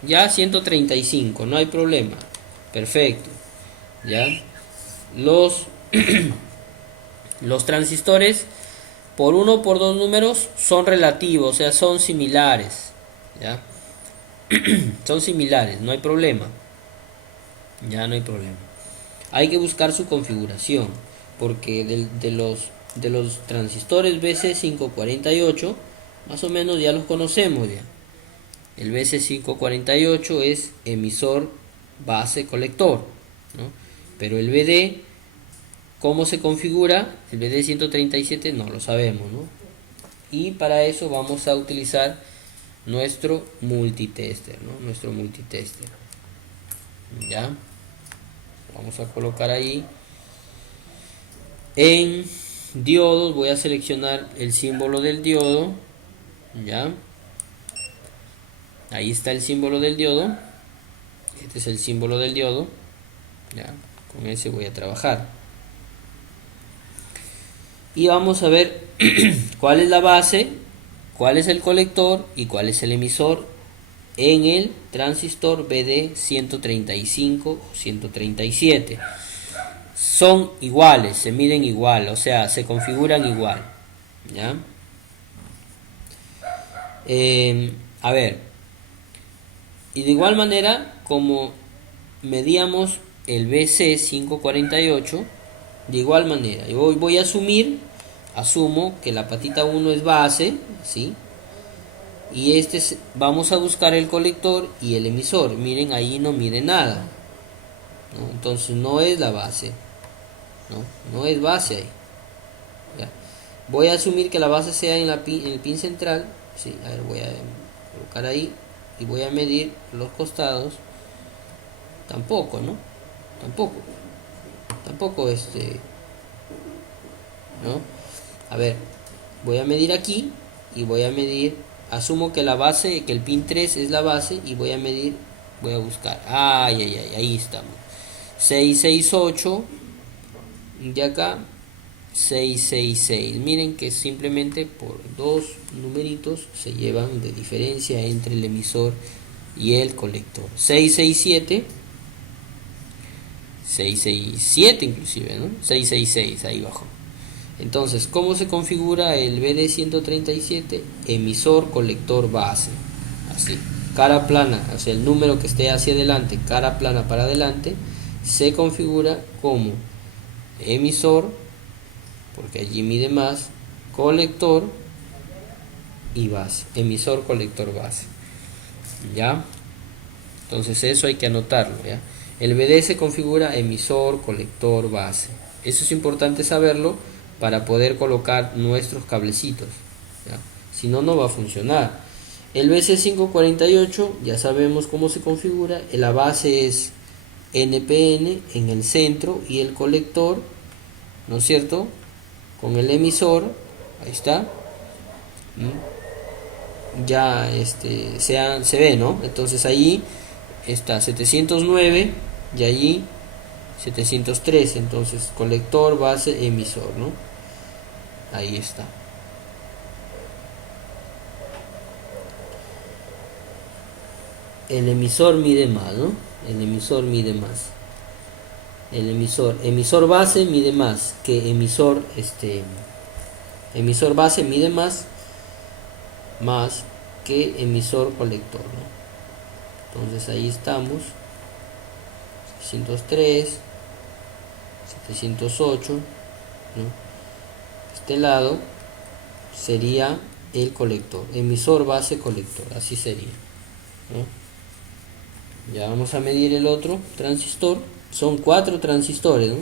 Ya 135, no hay problema. Perfecto. Ya. Los los transistores por uno o por dos números son relativos, o sea, son similares. ¿Ya? Son similares, no hay problema. Ya no hay problema. Hay que buscar su configuración, porque de los transistores BC548 más o menos ya los conocemos ya. El BC548 es emisor base colector, ¿no? Pero el BD, ¿cómo se configura? El BD 137 no lo sabemos, ¿no? Y para eso vamos a utilizar nuestro multitester, ¿no? Nuestro multitester. Ya. Vamos a colocar ahí en diodos, voy a seleccionar el símbolo del diodo, ya, ahí está el símbolo del diodo, este es el símbolo del diodo, ya, con ese voy a trabajar. Y vamos a ver cuál es la base, cuál es el colector y cuál es el emisor en el transistor BD135 o 137. Son iguales, se miden igual, o sea, se configuran igual, ¿ya? A ver, y de igual manera como medíamos el BC548, de igual manera, yo voy a asumo que la patita 1 es base, ¿sí? Y vamos a buscar el colector y el emisor. Miren, ahí no mide nada, ¿no? Entonces no es la base, no es base ahí, ¿ya? Voy a asumir que la base sea en el pin central, ¿sí? A ver, voy a colocar ahí y voy a medir los costados. Tampoco, ¿no? Tampoco ¿no? A ver, voy a medir aquí y voy a medir, asumo que la base, que el pin 3 es la base y voy a medir, voy a buscar, ahí estamos, 668 y acá 666. Miren que simplemente por dos numeritos se llevan de diferencia entre el emisor y el colector. 667 inclusive, ¿no? 666 ahí abajo. Entonces, ¿cómo se configura el BD137? Emisor, colector, base. Así, cara plana, o sea, el número que esté hacia adelante, cara plana para adelante, se configura como emisor, porque allí mide más, colector y base. Emisor, colector, base. ¿Ya? Entonces eso hay que anotarlo, ¿ya? El BD se configura emisor, colector, base. Eso es importante saberlo para poder colocar nuestros cablecitos, ¿ya? Si no, no va a funcionar. El BC548 ya sabemos cómo se configura. La base es NPN en el centro y el colector, ¿no es cierto?, con el emisor, ahí está. Ya se ve, ¿no? Entonces ahí está 709 y allí 703. Entonces colector, base, emisor, ¿no? Ahí está. El emisor mide más, ¿no? El emisor mide más. El emisor base mide más que emisor base mide más que emisor colector, ¿no? Entonces ahí estamos, 603, 708, ¿no? Este lado sería el colector, emisor base colector, así sería, ¿no? Ya vamos a medir el otro transistor. Son 4 transistores, ¿no?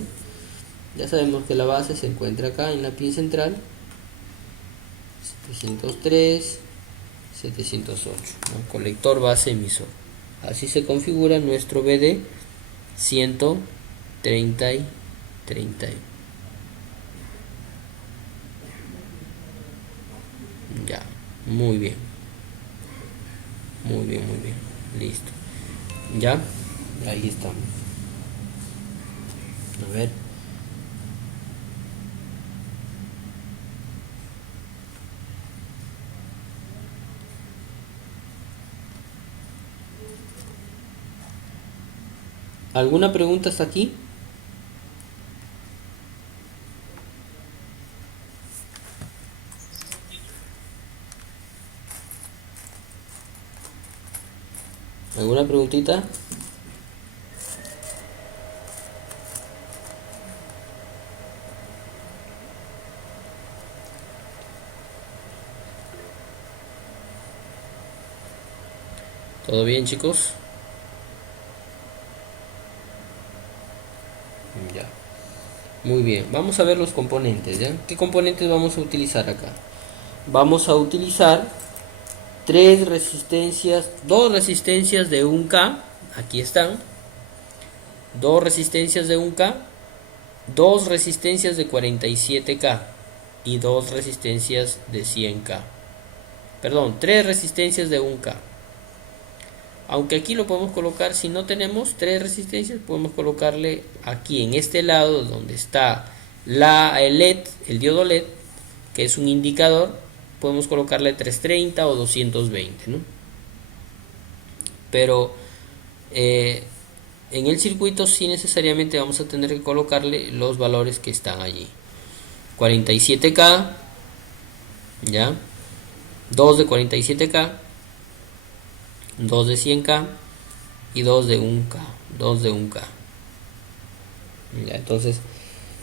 Ya sabemos que la base se encuentra acá en la pin central, 703, 708, ¿no? Colector, base, emisor. Así se configura nuestro BD 130 y 30. Ya, muy bien, listo. Ya, ahí estamos. A ver. ¿Alguna pregunta hasta aquí? ¿Alguna preguntita? ¿Todo bien, chicos? Ya. Muy bien. Vamos a ver los componentes, ¿ya? ¿Qué componentes vamos a utilizar acá? Vamos a utilizar dos resistencias de 1K. Aquí están. Dos resistencias de 1K. Dos resistencias de 47K. y 2 resistencias de 100K. Perdón, 3 resistencias de 1K. Aunque aquí lo podemos colocar, si no tenemos 3 resistencias, podemos colocarle aquí en este lado donde está el LED, el diodo LED, que es un indicador, podemos colocarle 330 o 220, ¿no? Pero en el circuito sí necesariamente vamos a tener que colocarle los valores que están allí. 47K, ya, 2 de 47K, 2 de 100K y 2 de 1K, 2 de 1K. Ya, entonces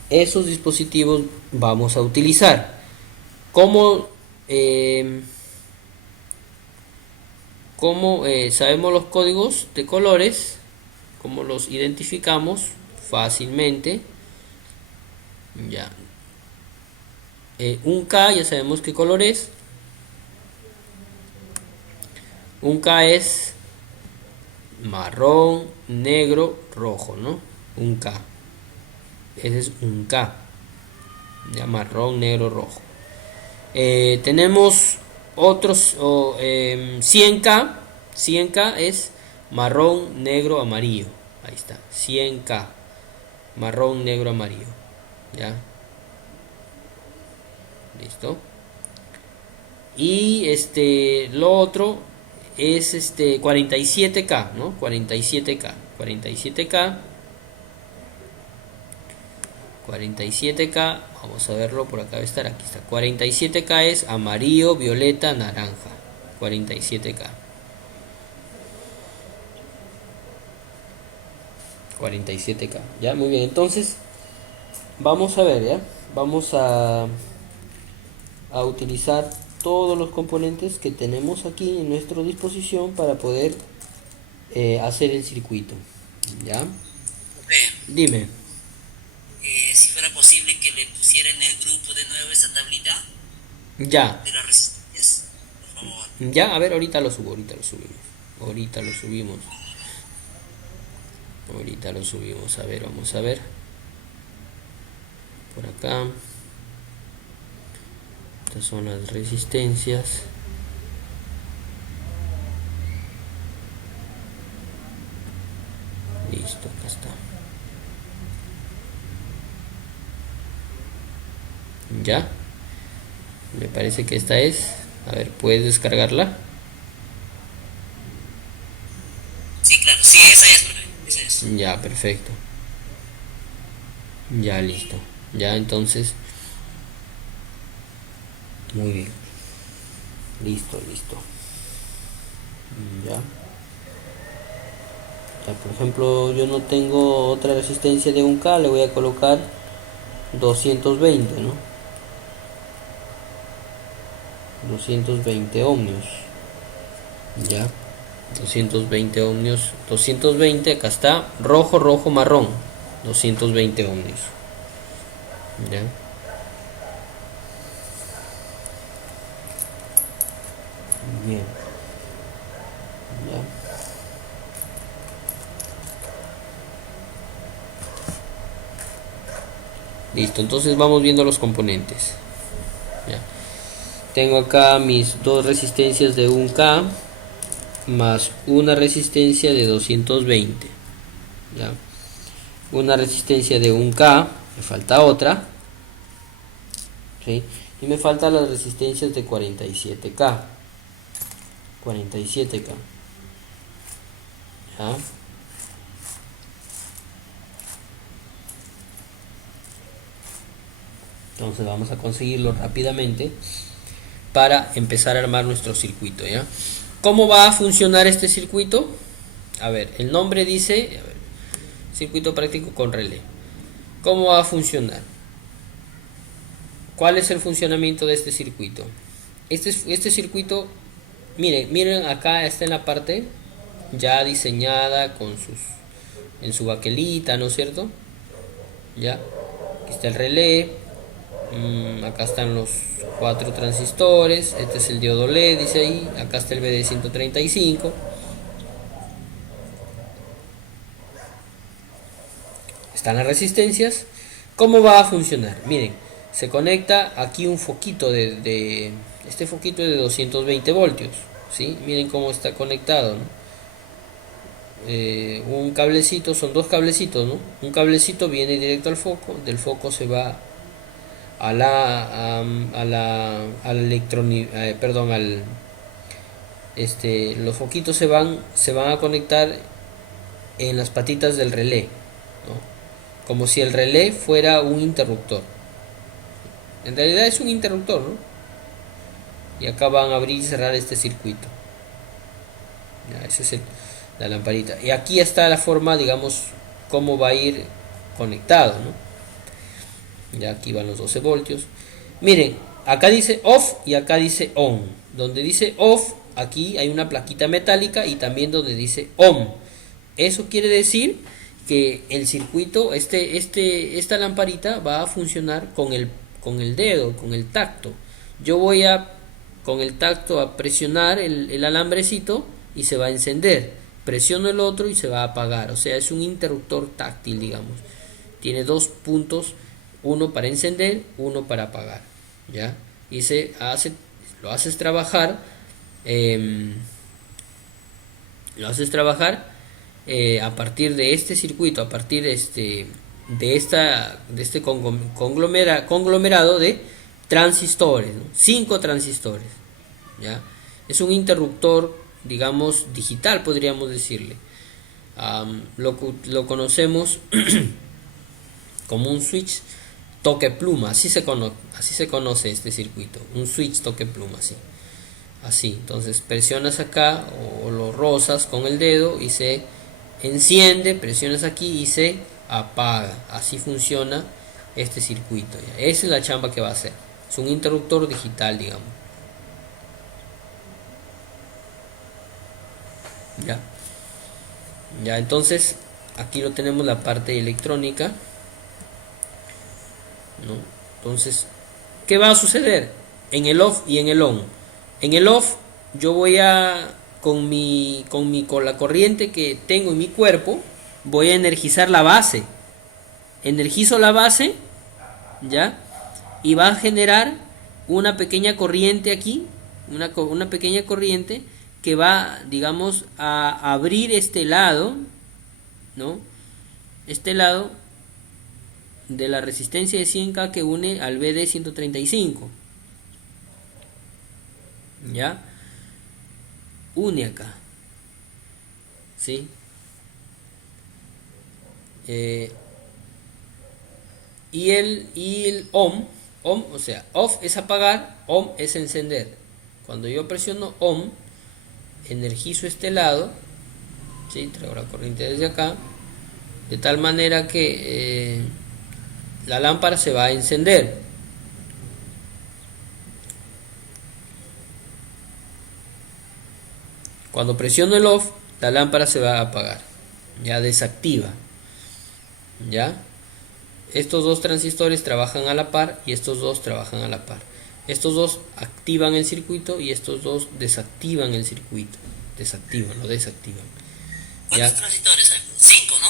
esos dispositivos vamos a utilizar. ¿Cómo sabemos los códigos de colores? ¿Cómo los identificamos fácilmente? Ya. 1K ya sabemos qué color es. 1K es marrón, negro, rojo, ¿no? 1K. Ese es 1K. Ya, marrón, negro, rojo. Tenemos otros 100K. 100K es marrón, negro, amarillo. Ahí está. 100K. Marrón, negro, amarillo. Ya. Listo. Y lo otro es 47K, ¿no? 47K. 47K. 47K, vamos a verlo, por acá debe estar, aquí está. 47K es amarillo, violeta, naranja. 47K. 47K. Ya, muy bien. Entonces, vamos a ver, ¿ya? Vamos a utilizar todos los componentes que tenemos aquí en nuestra disposición para poder hacer el circuito. ¿Ya? Dime. Si fuera posible que le pusiera en el grupo de nuevo esa tablita Ya. de las resistencias, por favor. Ya, a ver, ahorita lo subo, ahorita lo subimos. Ahorita lo subimos. Ahorita lo subimos, a ver, vamos a ver. Por acá. Estas son las resistencias. Listo, acá está. Ya. Me parece que esta es. A ver, ¿puedes descargarla? Sí, claro, sí, esa es, profe, esa es. Ya, perfecto. Ya, listo. Ya, entonces. Muy bien. Listo, listo. Ya. Ya, por ejemplo, yo no tengo otra resistencia de 1K, le voy a colocar 220, ¿no? 220 ohmios. Ya. 220 ohmios. 220, acá está. Rojo, rojo, marrón. 220 ohmios. Ya. Bien. Ya. Listo, entonces vamos viendo los componentes. Ya. Tengo acá mis dos resistencias de 1K más una resistencia de 220. ¿Ya? Una resistencia de 1K, me falta otra. ¿Sí? Y me faltan las resistencias de 47K. 47K. ¿Ya? Entonces vamos a conseguirlo rápidamente para empezar a armar nuestro circuito, ¿ya? ¿Cómo va a funcionar este circuito? A ver, el nombre dice circuito práctico con relé. ¿Cómo va a funcionar? ¿Cuál es el funcionamiento de este circuito? Este circuito, miren, acá está en la parte ya diseñada con en su baquelita, ¿no es cierto? Ya, aquí está el relé. Acá están los 4 transistores. Este es el diodo LED, dice ahí. Acá está el BD135. Están las resistencias. ¿Cómo va a funcionar? Miren, Se conecta aquí un foquito este foquito es de 220 voltios, ¿sí? Miren cómo está conectado, ¿no? Un cablecito, son dos cablecitos, ¿no? Un cablecito viene directo al foco, del foco se va al perdón, los foquitos se van a conectar en las patitas del relé, ¿no? Como si el relé fuera un interruptor. En realidad es un interruptor, ¿no? Y acá van a abrir y cerrar este circuito. Ya, esa es la lamparita. Y aquí está la forma, digamos, cómo va a ir conectado, ¿no? Ya aquí van los 12 voltios. Miren, acá dice off y acá dice on. Donde dice off, aquí hay una plaquita metálica y también donde dice on. Eso quiere decir que el circuito, esta lamparita va a funcionar con el dedo, con el tacto. Yo voy con el tacto a presionar el alambrecito y se va a encender. Presiono el otro y se va a apagar. O sea, es un interruptor táctil, digamos. Tiene dos puntos, uno para encender, uno para apagar. ¿Ya? Y lo haces trabajar. A partir de este circuito, a partir de este conglomerado de transistores, ¿no? 5 transistores, ¿ya? Es un interruptor, digamos, digital, podríamos decirle. Lo conocemos como un switch toque pluma, así se conoce este circuito, un switch toque pluma, así. Entonces presionas acá o lo rozas con el dedo y se enciende, presionas aquí y se apaga. Así funciona este circuito, ¿ya? Esa es la chamba que va a hacer. Es un interruptor digital, digamos. Ya, entonces aquí lo tenemos, la parte electrónica, ¿no? Entonces, ¿qué va a suceder en el off y en el on? En el off yo voy a con la corriente que tengo en mi cuerpo, voy a energizar la base. Energizo la base, ¿ya? Y va a generar una pequeña corriente aquí, una pequeña corriente que va, digamos, a abrir este lado, ¿no? Este lado de la resistencia de 100K que une al BD135. ¿Ya? Une acá, ¿sí? Y el OM, o sea, off es apagar, OM es encender. Cuando yo presiono OM, energizo este lado, ¿sí? Traigo la corriente desde acá, de tal manera que la lámpara se va a encender. Cuando presiono el off, la lámpara se va a apagar, ya desactiva. ¿Ya? Estos dos transistores trabajan a la par y estos dos trabajan a la par. Estos dos activan el circuito y estos dos desactivan el circuito. Lo desactivan. ¿Cuántos transistores hay? 5, ¿no?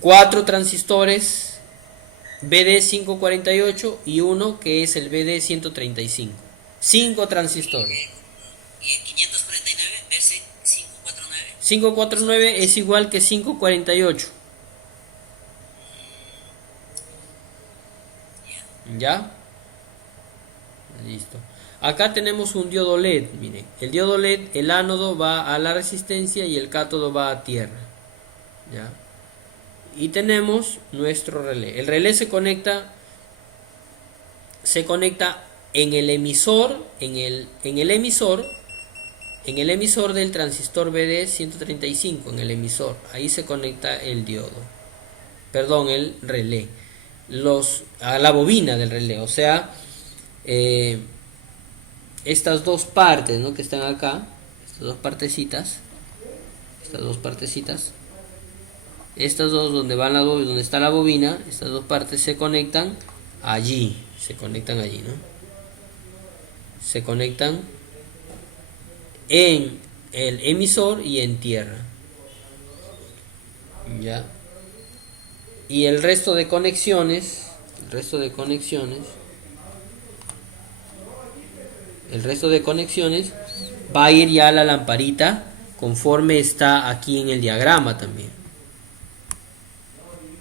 4 transistores BD548 y uno que es el BD135. 5 transistores. ¿Y el 549 versus 549? 549 es igual que 548. ¿Ya? Listo. Acá tenemos un diodo LED. Mire, el diodo LED, el ánodo va a la resistencia y el cátodo va a tierra. ¿Ya? Y tenemos nuestro relé. El relé se conecta en el emisor, en el emisor del transistor BD135, en el emisor. Ahí se conecta el diodo. Perdón, el relé. A la bobina del relé, o sea, estas dos partes, ¿no?, que están acá, estas dos partecitas, estas dos donde está la bobina, estas dos partes se conectan allí, ¿no? Se conectan en el emisor y en tierra, ¿ya? Y el resto de conexiones el resto de conexiones, va a ir ya a la lamparita conforme está aquí en el diagrama también.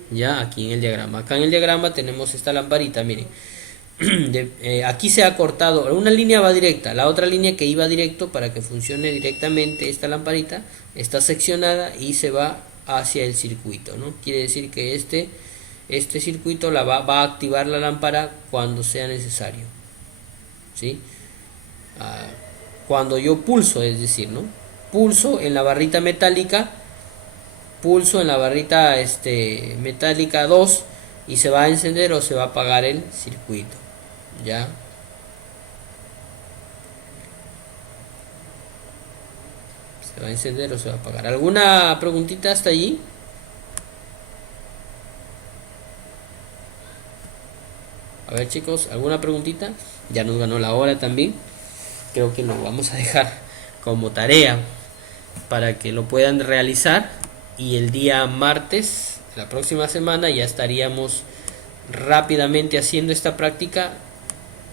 Ya, aquí en el diagrama. Acá en el diagrama tenemos esta lamparita, miren. Aquí se ha cortado, una línea va directa, la otra línea que iba directo para que funcione directamente esta lamparita está seccionada y se va hacia el circuito, ¿no? Quiere decir que este circuito va a activar la lámpara cuando sea necesario, ¿sí? Cuando yo pulso, es decir, ¿no? Pulso en la barrita metálica, pulso en la barrita metálica 2 y se va a encender o se va a apagar el circuito. Ya. Se va a encender o se va a apagar. ¿Alguna preguntita hasta allí? A ver, chicos, ¿alguna preguntita? Ya nos ganó la hora también. Creo que lo vamos a dejar como tarea para que lo puedan realizar. Y el día martes, la próxima semana, ya estaríamos rápidamente haciendo esta práctica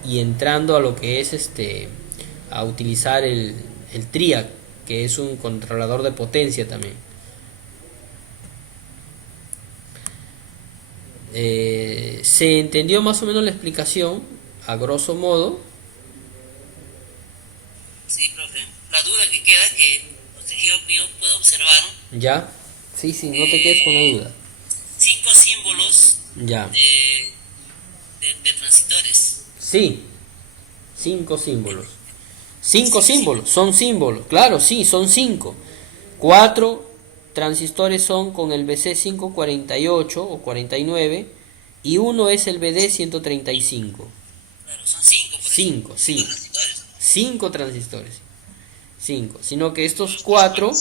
y entrando a lo que es a utilizar el TRIAC, que es un controlador de potencia también. ¿Se entendió más o menos la explicación a grosso modo? Sí, profe. La duda que queda que yo puedo observar Ya, sí, no te quedes con la duda. 5 símbolos Ya, de transistores. sí, 5 símbolos. 5 símbolos, son símbolos, claro, sí, son 5. 4 transistores son con el BC548 o 49 y uno es el BD135. Claro, son 5. 5, sí. Transistores. 5 transistores. 5, sino que estos 4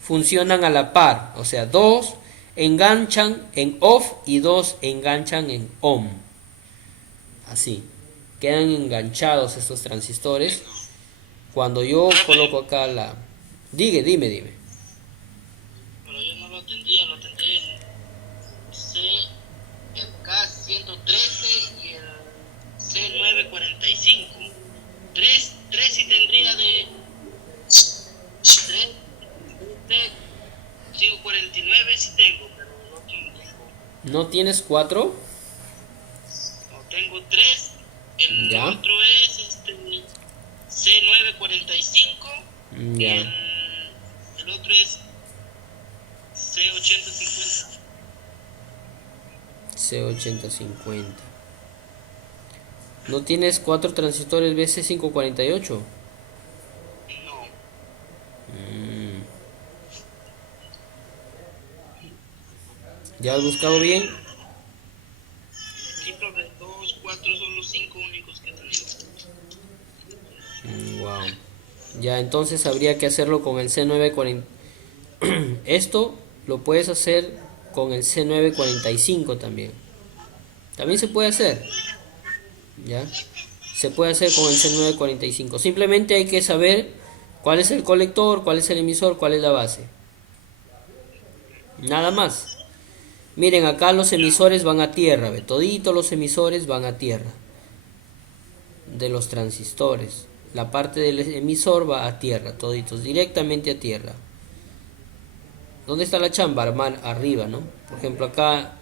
funcionan a la par, o sea, 2 enganchan en off y 2 enganchan en on. Así, quedan enganchados estos transistores. Cuando yo coloco acá la... Dime. Pero yo no lo entendí el C, el K113 y el C945. 3 sí tendría de 3, 549 sí tengo, pero no tengo. ¿No tienes 4? No tengo 3, el Ya. otro es C945 y Ya. el otro es C8050. C8050. ¿No tienes 4 transistores BC548? No. ¿Ya has buscado bien? Sí, profe, 2, 4 son los 5 únicos que he tenido. Wow. Ya, entonces habría que hacerlo con el C940. Esto lo puedes hacer con el C945 también. También se puede hacer. ¿Ya? Se puede hacer con el C945. Simplemente hay que saber cuál es el colector, cuál es el emisor, cuál es la base. Nada más. Miren, acá los emisores van a tierra. Toditos los emisores van a tierra. De los transistores. La parte del emisor va a tierra. Toditos, directamente a tierra. ¿Dónde está la chamba? Arriba, ¿no? Por ejemplo, acá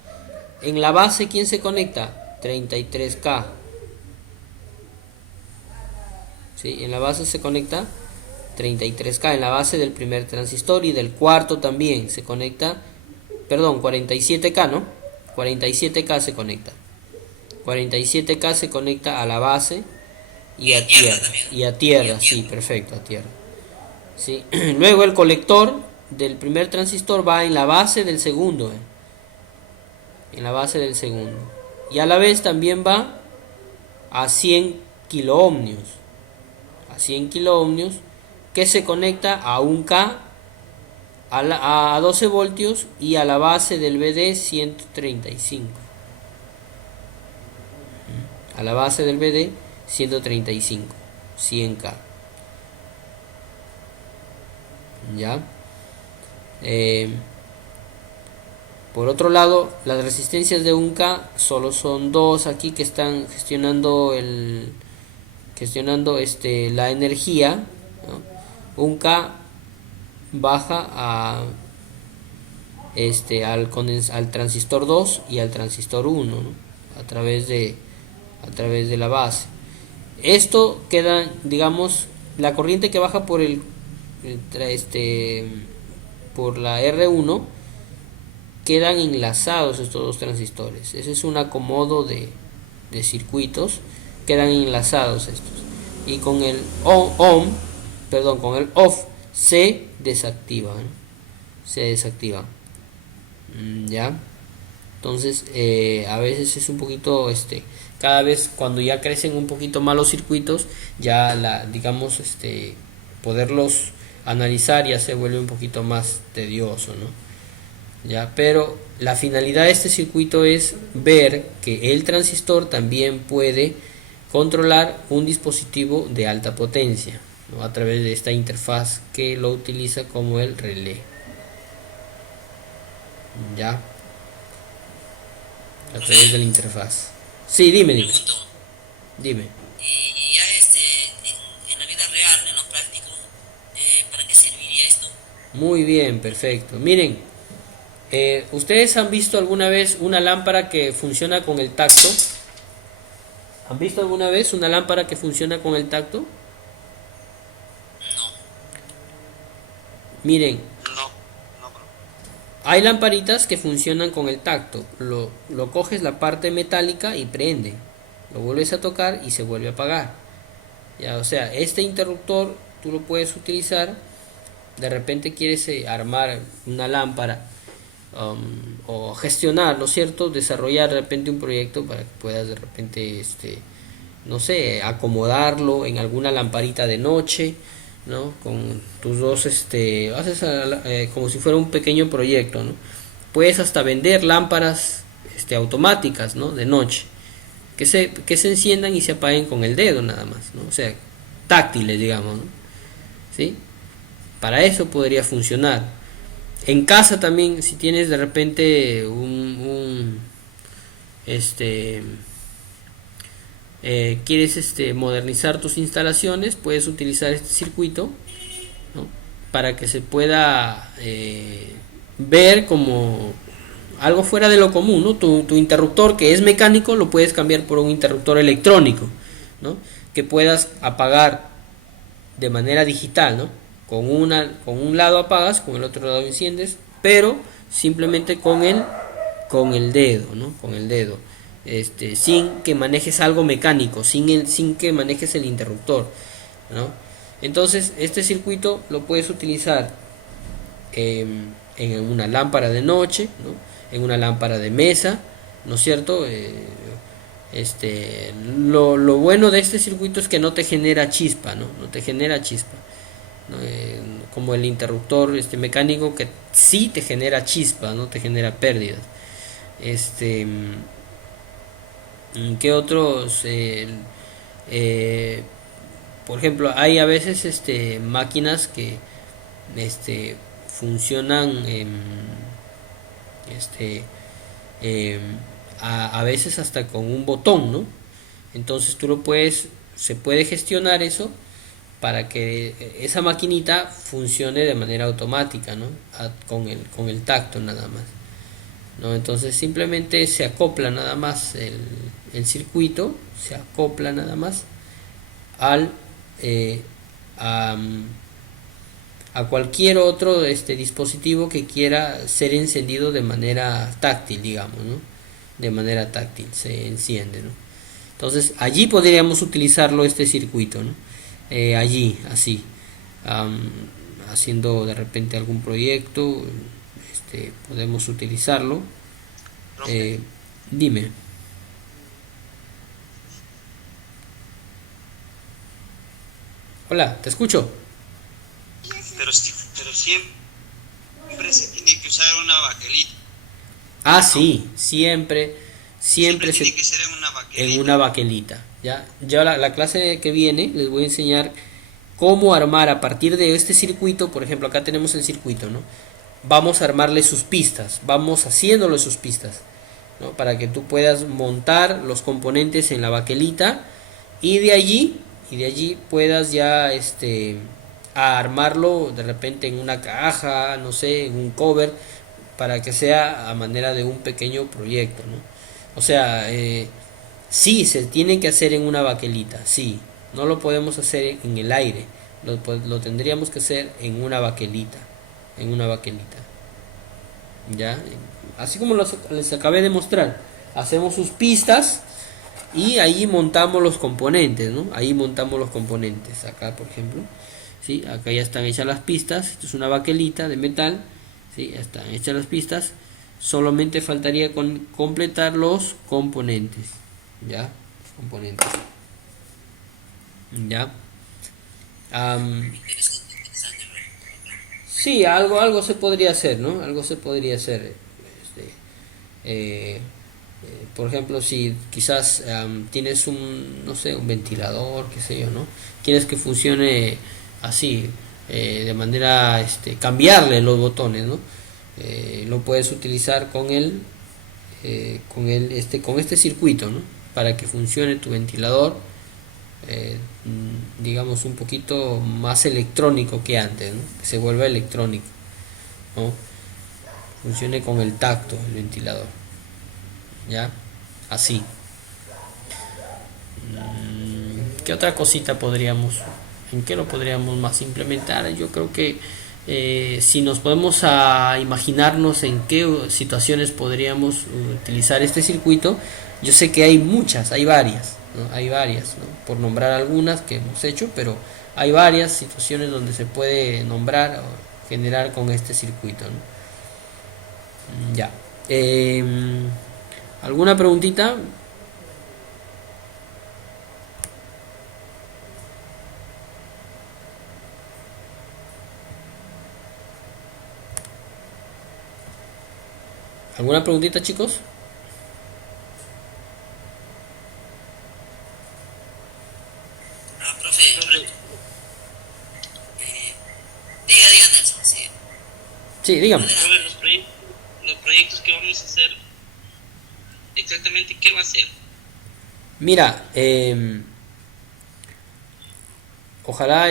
en la base, ¿quién se conecta? 33K. ¿Sí? En la base se conecta 33K. En la base del primer transistor y del cuarto también se conecta. Perdón, 47K, ¿no? 47K se conecta. 47K se conecta a la base y a tierra. Y a tierra, sí, perfecto, a tierra. ¿Sí? Luego el colector del primer transistor va en la base del segundo. En la base del segundo. Y a la vez también va a 100 kiloohmios. A 100 kiloohmios que se conecta a 1K a 12 voltios y a la base del BD 135. A la base del BD 135, 100K. ¿Ya? Por otro lado, las resistencias de 1K solo son 2 aquí que están gestionando gestionando la energía, ¿no? Un K baja al transistor 2 y al transistor 1, ¿no? a través de la base. Esto queda, digamos, la corriente que baja por por la R1, quedan enlazados estos dos transistores. Ese es un acomodo de circuitos, quedan enlazados estos. Y con el con el off se desactiva, ¿no? Se desactiva. Ya. Entonces, a veces es un poquito, cada vez cuando ya crecen un poquito más los circuitos, ya digamos, poderlos analizar ya se vuelve un poquito más tedioso, ¿no? Ya, pero la finalidad de este circuito es ver que el transistor también puede controlar un dispositivo de alta potencia, ¿no? A través de esta interfaz que lo utiliza como el relé. Ya. A través de la interfaz. Sí, dime. Dime. Y ya en la vida real, en lo práctico, ¿para qué serviría esto? Muy bien, perfecto. Miren, ¿ustedes han visto alguna vez una lámpara que funciona con el tacto? ¿Han visto alguna vez una lámpara que funciona con el tacto? No. Miren, No. hay lamparitas que funcionan con el tacto. Lo coges la parte metálica y prende. Lo vuelves a tocar y se vuelve a apagar. Ya, o sea, este interruptor tú lo puedes utilizar. De repente quieres armar una lámpara o gestionar, ¿no es cierto? Desarrollar de repente un proyecto para que puedas de repente, no sé, acomodarlo en alguna lamparita de noche, ¿no? Con tus dos, haces como si fuera un pequeño proyecto, ¿no? Puedes hasta vender lámparas, automáticas, ¿no? De noche, que se enciendan y se apaguen con el dedo nada más, ¿no? O sea, táctiles, digamos, ¿no? ¿Sí? Para eso podría funcionar. En casa también, si tienes de repente quieres modernizar tus instalaciones, puedes utilizar este circuito, ¿no? Para que se pueda ver como algo fuera de lo común, ¿no? Tu interruptor que es mecánico lo puedes cambiar por un interruptor electrónico, ¿no? Que puedas apagar de manera digital, ¿no? Con un lado apagas, con el otro lado enciendes, pero simplemente con el dedo, ¿no? Con el dedo. Sin que manejes algo mecánico, sin que manejes el interruptor, ¿no? Entonces este circuito lo puedes utilizar en una lámpara de noche, ¿no? En una lámpara de mesa, ¿no es cierto? Lo bueno de este circuito es que no te genera chispa, ¿no? No te genera chispa, ¿no? Como el interruptor mecánico que sí te genera chispa, no te genera pérdidas. ¿Qué otros? Por ejemplo, hay a veces máquinas que funcionan a veces hasta con un botón, ¿no? Entonces se puede gestionar eso para que esa maquinita funcione de manera automática, ¿no? Con el tacto nada más, ¿no? Entonces simplemente se acopla nada más el circuito, se acopla nada más a cualquier otro dispositivo que quiera ser encendido de manera táctil, digamos, ¿no? De manera táctil se enciende, ¿no? Entonces allí podríamos utilizarlo este circuito, ¿no? Allí así, haciendo de repente algún proyecto, podemos utilizarlo. Dime. Hola, te escucho. Pero siempre se tiene que usar una baquelita. Ah, sí, siempre Siempre tiene que ser en una baquelita. Ya la clase que viene les voy a enseñar cómo armar a partir de este circuito. Por ejemplo, acá tenemos el circuito, ¿no? Vamos a armarle sus pistas, vamos haciéndole sus pistas, ¿no? Para que tú puedas montar los componentes en la baquelita y de allí y de allí puedas ya a armarlo de repente en una caja, no sé, en un cover, para que sea a manera de un pequeño proyecto, ¿no? O sea, sí, se tiene que hacer en una baquelita, sí, no lo podemos hacer en el aire, lo tendríamos que hacer en una baquelita, ¿ya? Así como les acabé de mostrar, hacemos sus pistas y ahí montamos los componentes, ¿no? Ahí montamos los componentes, acá por ejemplo, ¿sí? Acá ya están hechas las pistas, esto es una baquelita de metal, ¿sí? Ya están hechas las pistas, solamente faltaría completar los componentes, ¿ya? Componentes, ¿ya? Interesante, interesante, bro. Sí, algo se podría hacer, ¿no? Algo se podría hacer. Por ejemplo, si quizás tienes no sé, un ventilador, qué sé yo, ¿no? Quieres que funcione así, de manera, cambiarle los botones, ¿no? Lo puedes utilizar con este circuito, ¿no? Para que funcione tu ventilador, digamos, un poquito más electrónico que antes, ¿no? Que se vuelva electrónico, ¿no? Funcione con el tacto el ventilador, ¿ya? Así. ¿Qué otra cosita en qué lo podríamos más implementar? Yo creo que si nos podemos imaginarnos en qué situaciones podríamos utilizar este circuito, yo sé que hay muchas, hay varias, ¿no? Hay varias, ¿no? Por nombrar algunas que hemos hecho, pero hay varias situaciones donde se puede nombrar o generar con este circuito, ¿no? Ya. ¿Alguna preguntita? ¿Alguna preguntita, chicos? Ah, profe, diga Nelson, sí. Sí, dígame. Adelante. Profe, los proyectos que vamos a hacer, exactamente qué va a ser. Mira, ojalá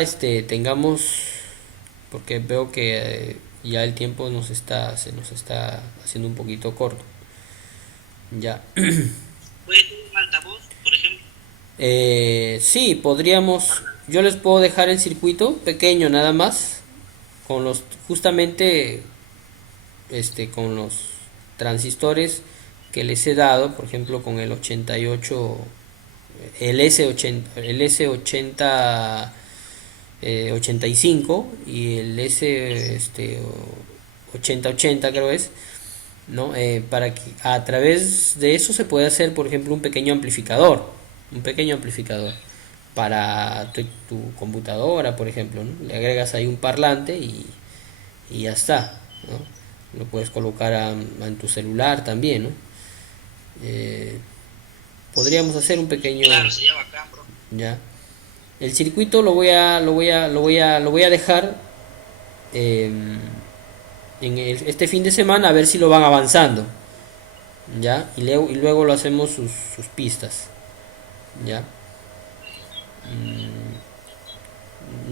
tengamos, porque veo que ya el tiempo se nos está haciendo un poquito corto. Ya. ¿Puede ser un altavoz, por ejemplo? Sí, podríamos, yo les puedo dejar el circuito pequeño nada más, con justamente, con los transistores que les he dado, por ejemplo, con el 88, el S80, 85 y el S 80 creo es, ¿no? Para que a través de eso se puede hacer, por ejemplo, un pequeño amplificador para tu computadora, por ejemplo, ¿no? Le agregas ahí un parlante y ya está, ¿no? Lo puedes colocar en tu celular también, ¿no? Eh, Podríamos hacer un pequeño, Claro, sería bacán, bro. ya. El circuito lo voy a dejar eh, este fin de semana a ver si lo van avanzando, ya, y luego lo hacemos sus pistas, ya.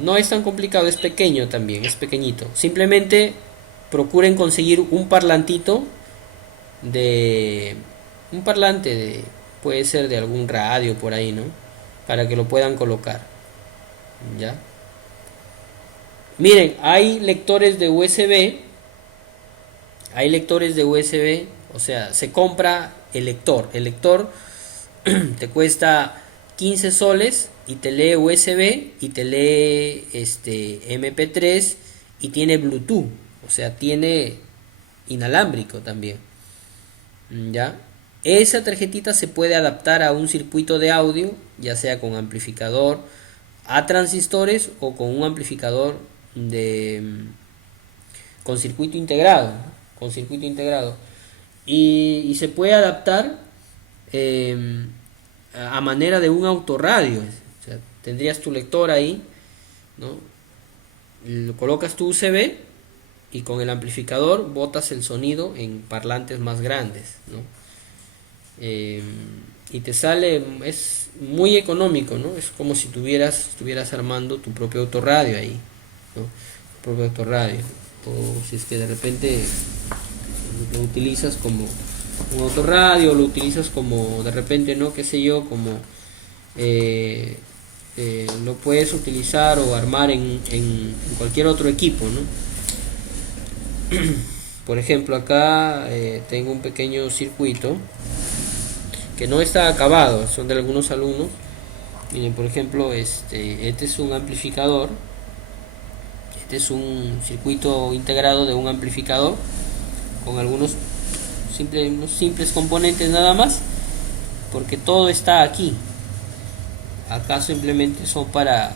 No es tan complicado, es pequeño también, es pequeñito. Simplemente procuren conseguir un parlantito de un parlante puede ser de algún radio por ahí, ¿no? Para que lo puedan colocar, ¿ya? Miren, hay lectores de USB, o sea, se compra el lector te cuesta 15 soles y te lee USB y te lee MP3 y tiene Bluetooth, o sea, tiene inalámbrico también, ¿ya? Esa tarjetita se puede adaptar a un circuito de audio, ya sea con amplificador a transistores o con un amplificador con circuito integrado, ¿no? Con circuito integrado y se puede adaptar eh, a manera de un autorradio, o sea, tendrías tu lector ahí, ¿no? Lo colocas tu USB y con el amplificador botas el sonido en parlantes más grandes, ¿no? y te sale, es muy económico, ¿no? Es como si estuvieras armando tu propio autorradio ahí, ¿no? Tu propio autorradio. O si es que de repente lo utilizas como un autorradio, lo utilizas como de repente, ¿no? Qué sé yo, como lo puedes utilizar o armar en cualquier otro equipo, ¿no? Por ejemplo, acá tengo un pequeño circuito que no está acabado, son de algunos alumnos. Miren, por ejemplo, este es un amplificador, este es un circuito integrado de un amplificador con algunos unos simples componentes nada más, porque todo está aquí. Acá simplemente son para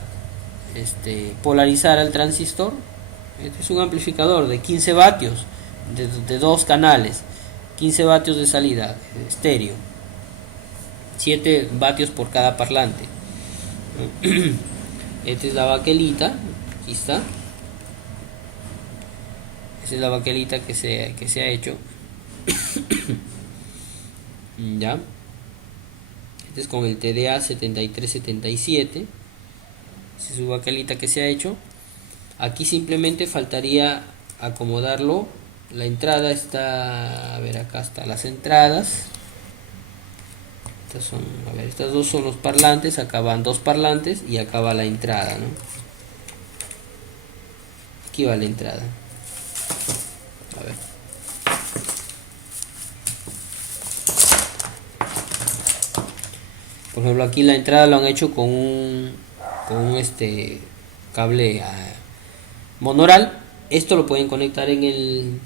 polarizar al transistor. Este es un amplificador de 15 vatios de dos canales, 15 vatios de salida estéreo, 7 vatios por cada parlante. Esta es la baquelita, aquí está. Esta es la baquelita que se ha hecho. Ya. Este es con el TDA 7377. Esta es su baquelita que se ha hecho. Aquí simplemente faltaría acomodarlo. La entrada está, a ver, acá están las entradas. Estas dos son los parlantes, acá van dos parlantes y acá va la entrada, ¿no? Aquí va la entrada. A ver. Por ejemplo, aquí la entrada lo han hecho con un cable monaural. Esto lo pueden conectar en el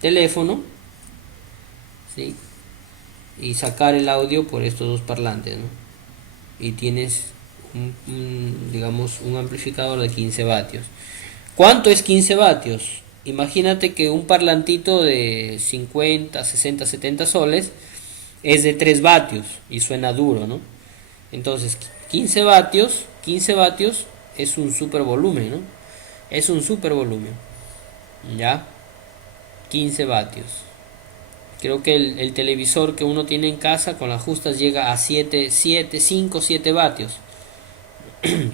teléfono, ¿sí? Y sacar el audio por estos dos parlantes, ¿no? Y tienes digamos un amplificador de 15 vatios. ¿Cuánto es 15 vatios? Imagínate que un parlantito de 50, 60, 70 soles es de 3 vatios y suena duro, ¿no? Entonces 15 vatios es un super volumen, ¿no? Es un super volumen, ¿ya? 15 vatios. Creo que el televisor que uno tiene en casa con las justas llega a 5, 7 vatios.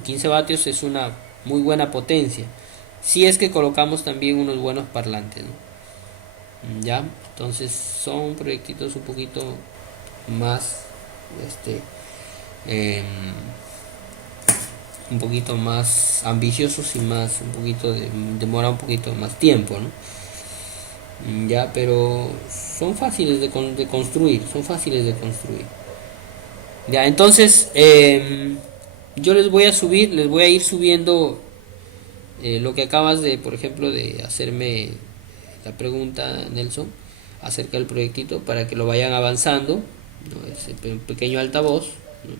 15 vatios es una muy buena potencia. Si es que colocamos también unos buenos parlantes, ¿no? Ya, entonces son proyectitos un poquito más, un poquito más ambiciosos y más, demora un poquito más tiempo, ¿no? Ya, pero son fáciles de construir, Ya, entonces yo les voy a ir subiendo lo que acabas de, por ejemplo, de hacerme la pregunta, Nelson, acerca del proyectito, para que lo vayan avanzando, ¿no? Ese pequeño altavoz, ¿no?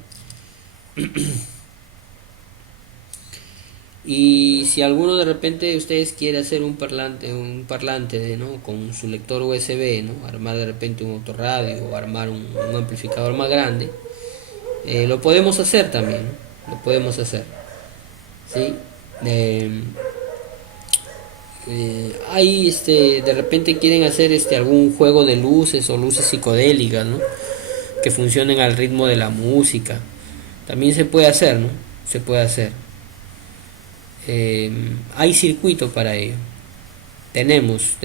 Y si alguno de repente de ustedes quiere hacer un parlante, ¿no? Con su lector USB, ¿no? Armar de repente un autorradio o armar un amplificador más grande, lo podemos hacer también, ¿no? Lo podemos hacer, ¿sí? Ahí de repente quieren hacer algún juego de luces o luces psicodélicas, ¿no? Que funcionen al ritmo de la música. También se puede hacer, ¿no? Se puede hacer. Hay circuito para ello. Tenemos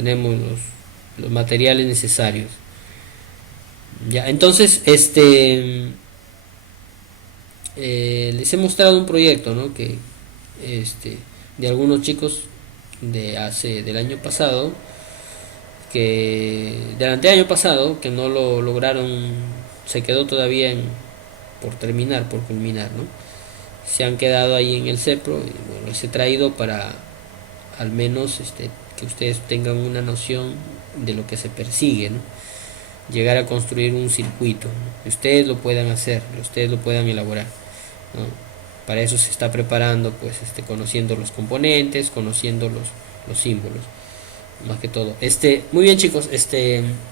los materiales necesarios. Ya, entonces les he mostrado un proyecto, ¿no? Que de algunos chicos del año pasado, del anteaño pasado, que no lo lograron, se quedó todavía por culminar, ¿no? Se han quedado ahí en el CEPRO y bueno, les he traído para al menos que ustedes tengan una noción de lo que se persigue, ¿no? Llegar a construir un circuito, ¿no? Ustedes lo puedan hacer, ustedes lo puedan elaborar, ¿no? Para eso se está preparando, pues conociendo los componentes, conociendo los símbolos, más que todo. Muy bien, chicos,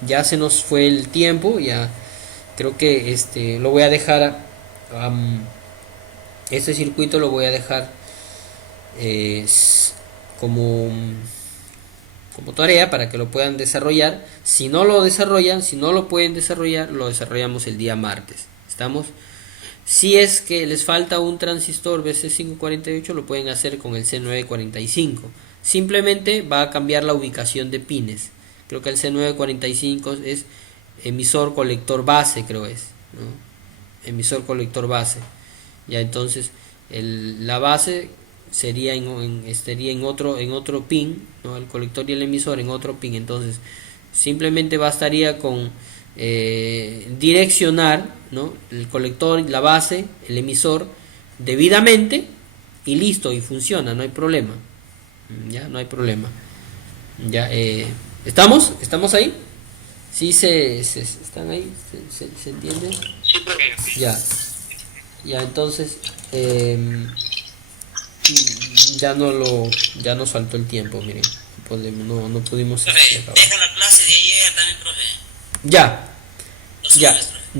ya se nos fue el tiempo, ya creo que lo voy a dejar este circuito lo voy a dejar como tarea para que lo puedan desarrollar. Si no lo pueden desarrollar, lo desarrollamos el día martes. ¿Estamos? Si es que les falta un transistor BC548, lo pueden hacer con el C945. Simplemente va a cambiar la ubicación de pines. Creo que el C945 es emisor colector base, creo es, ¿no? Emisor colector base. Ya entonces la base estaría en otro pin, ¿no? El colector y el emisor en otro pin. Entonces simplemente bastaría con direccionar, ¿no? El colector, la base, el emisor debidamente y listo, y funciona, no hay problema. Ya no hay problema. Ya ¿estamos ahí? Sí, están ahí, se entiende. Sí, profe. Ya entonces ya nos faltó el tiempo, miren, no pudimos. Profe, dejo la clase de ayer también, profe.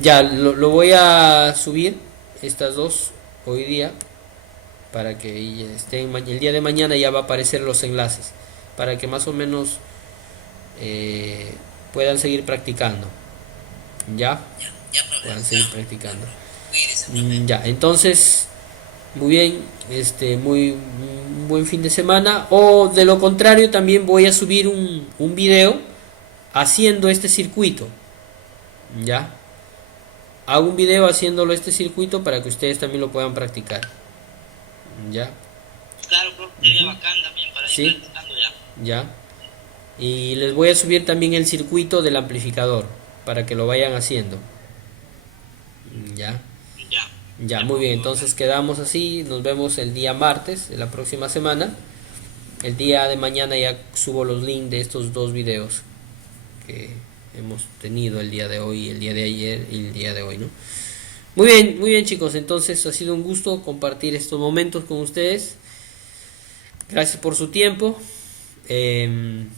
Ya, lo voy a subir estas dos hoy día para que estén. El día de mañana ya va a aparecer los enlaces para que más o menos puedan seguir practicando. Ya Profe. puedan seguir practicando. Cuídese, profe. Ya, entonces, muy bien, muy buen fin de semana. O de lo contrario, también voy a subir un video haciendo este circuito. Ya, hago un video haciéndolo este circuito para que ustedes también lo puedan practicar. Ya, Claro, profe, sería bacán también para ir Sí. practicando ya. ya. Y les voy a subir también el circuito del amplificador para que lo vayan haciendo. Ya. Ya, muy bien, entonces quedamos así, nos vemos el día martes de la próxima semana. El día de mañana ya subo los links de estos dos videos que hemos tenido el día de hoy, el día de ayer y el día de hoy, ¿no? Muy bien chicos, entonces ha sido un gusto compartir estos momentos con ustedes. Gracias por su tiempo. Buen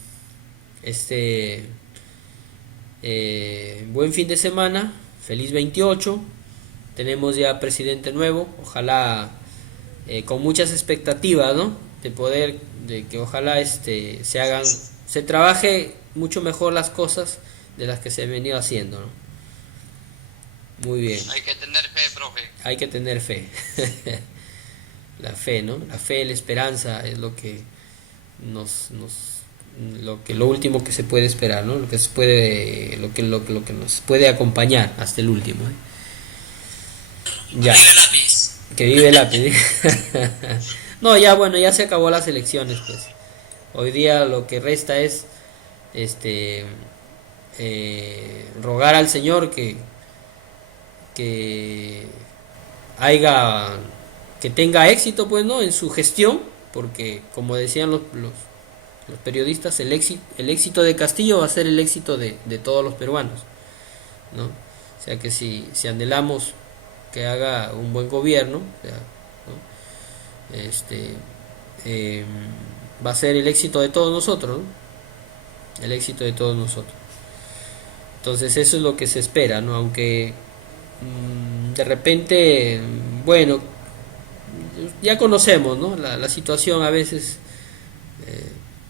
fin de semana, feliz 28. Tenemos ya presidente nuevo, ojalá con muchas expectativas, ¿no? De que ojalá se trabaje mucho mejor las cosas de las que se han venido haciendo, ¿no? Muy bien, Hay que tener fe, profe. hay que tener fe. La fe, ¿no? La fe, la esperanza es lo que lo último que se puede esperar, ¿no? Lo que que nos puede acompañar hasta el último, ¿eh? Ya. Vive el lápiz. Que vive el lápiz. No, ya bueno, ya se acabó las elecciones, pues. Hoy día lo que resta es rogar al Señor que tenga éxito, pues, ¿no? En su gestión, porque como decían los periodistas, el éxito de Castillo va a ser el éxito de todos los peruanos, ¿no? O sea que si anhelamos que haga un buen gobierno, o sea, ¿no? Va a ser el éxito de todos nosotros, ¿no? El éxito de todos nosotros. Entonces eso es lo que se espera, ¿no? Aunque de repente, bueno, ya conocemos, ¿no? La situación a veces,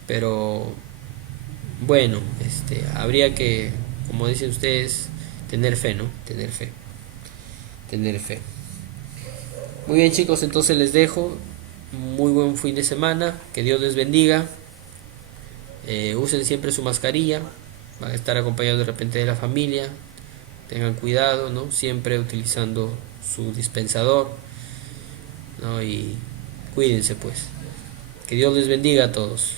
pero bueno, habría que, como dicen ustedes, tener fe, ¿no? Tener fe. Muy bien chicos, entonces les dejo. Muy buen fin de semana, que Dios les bendiga. Usen siempre su mascarilla, van a estar acompañados de repente de la familia. Tengan cuidado, ¿no? Siempre utilizando su dispensador, ¿no? Y cuídense, pues. Que Dios les bendiga a todos.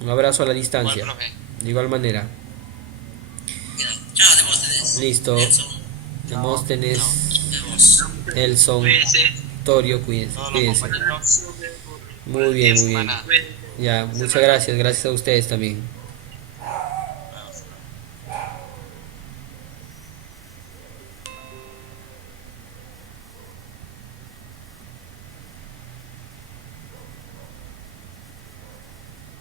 Un abrazo a la distancia. Igual, profe. De igual manera. Chao, Demóstenes. Listo. Nelson. Demóstenes, Vemos. Nelson, Cuídense. Torio, cuídense. Todos los compañeros. Muy bien, muy bien. Semana. Ya, muchas gracias a ustedes también.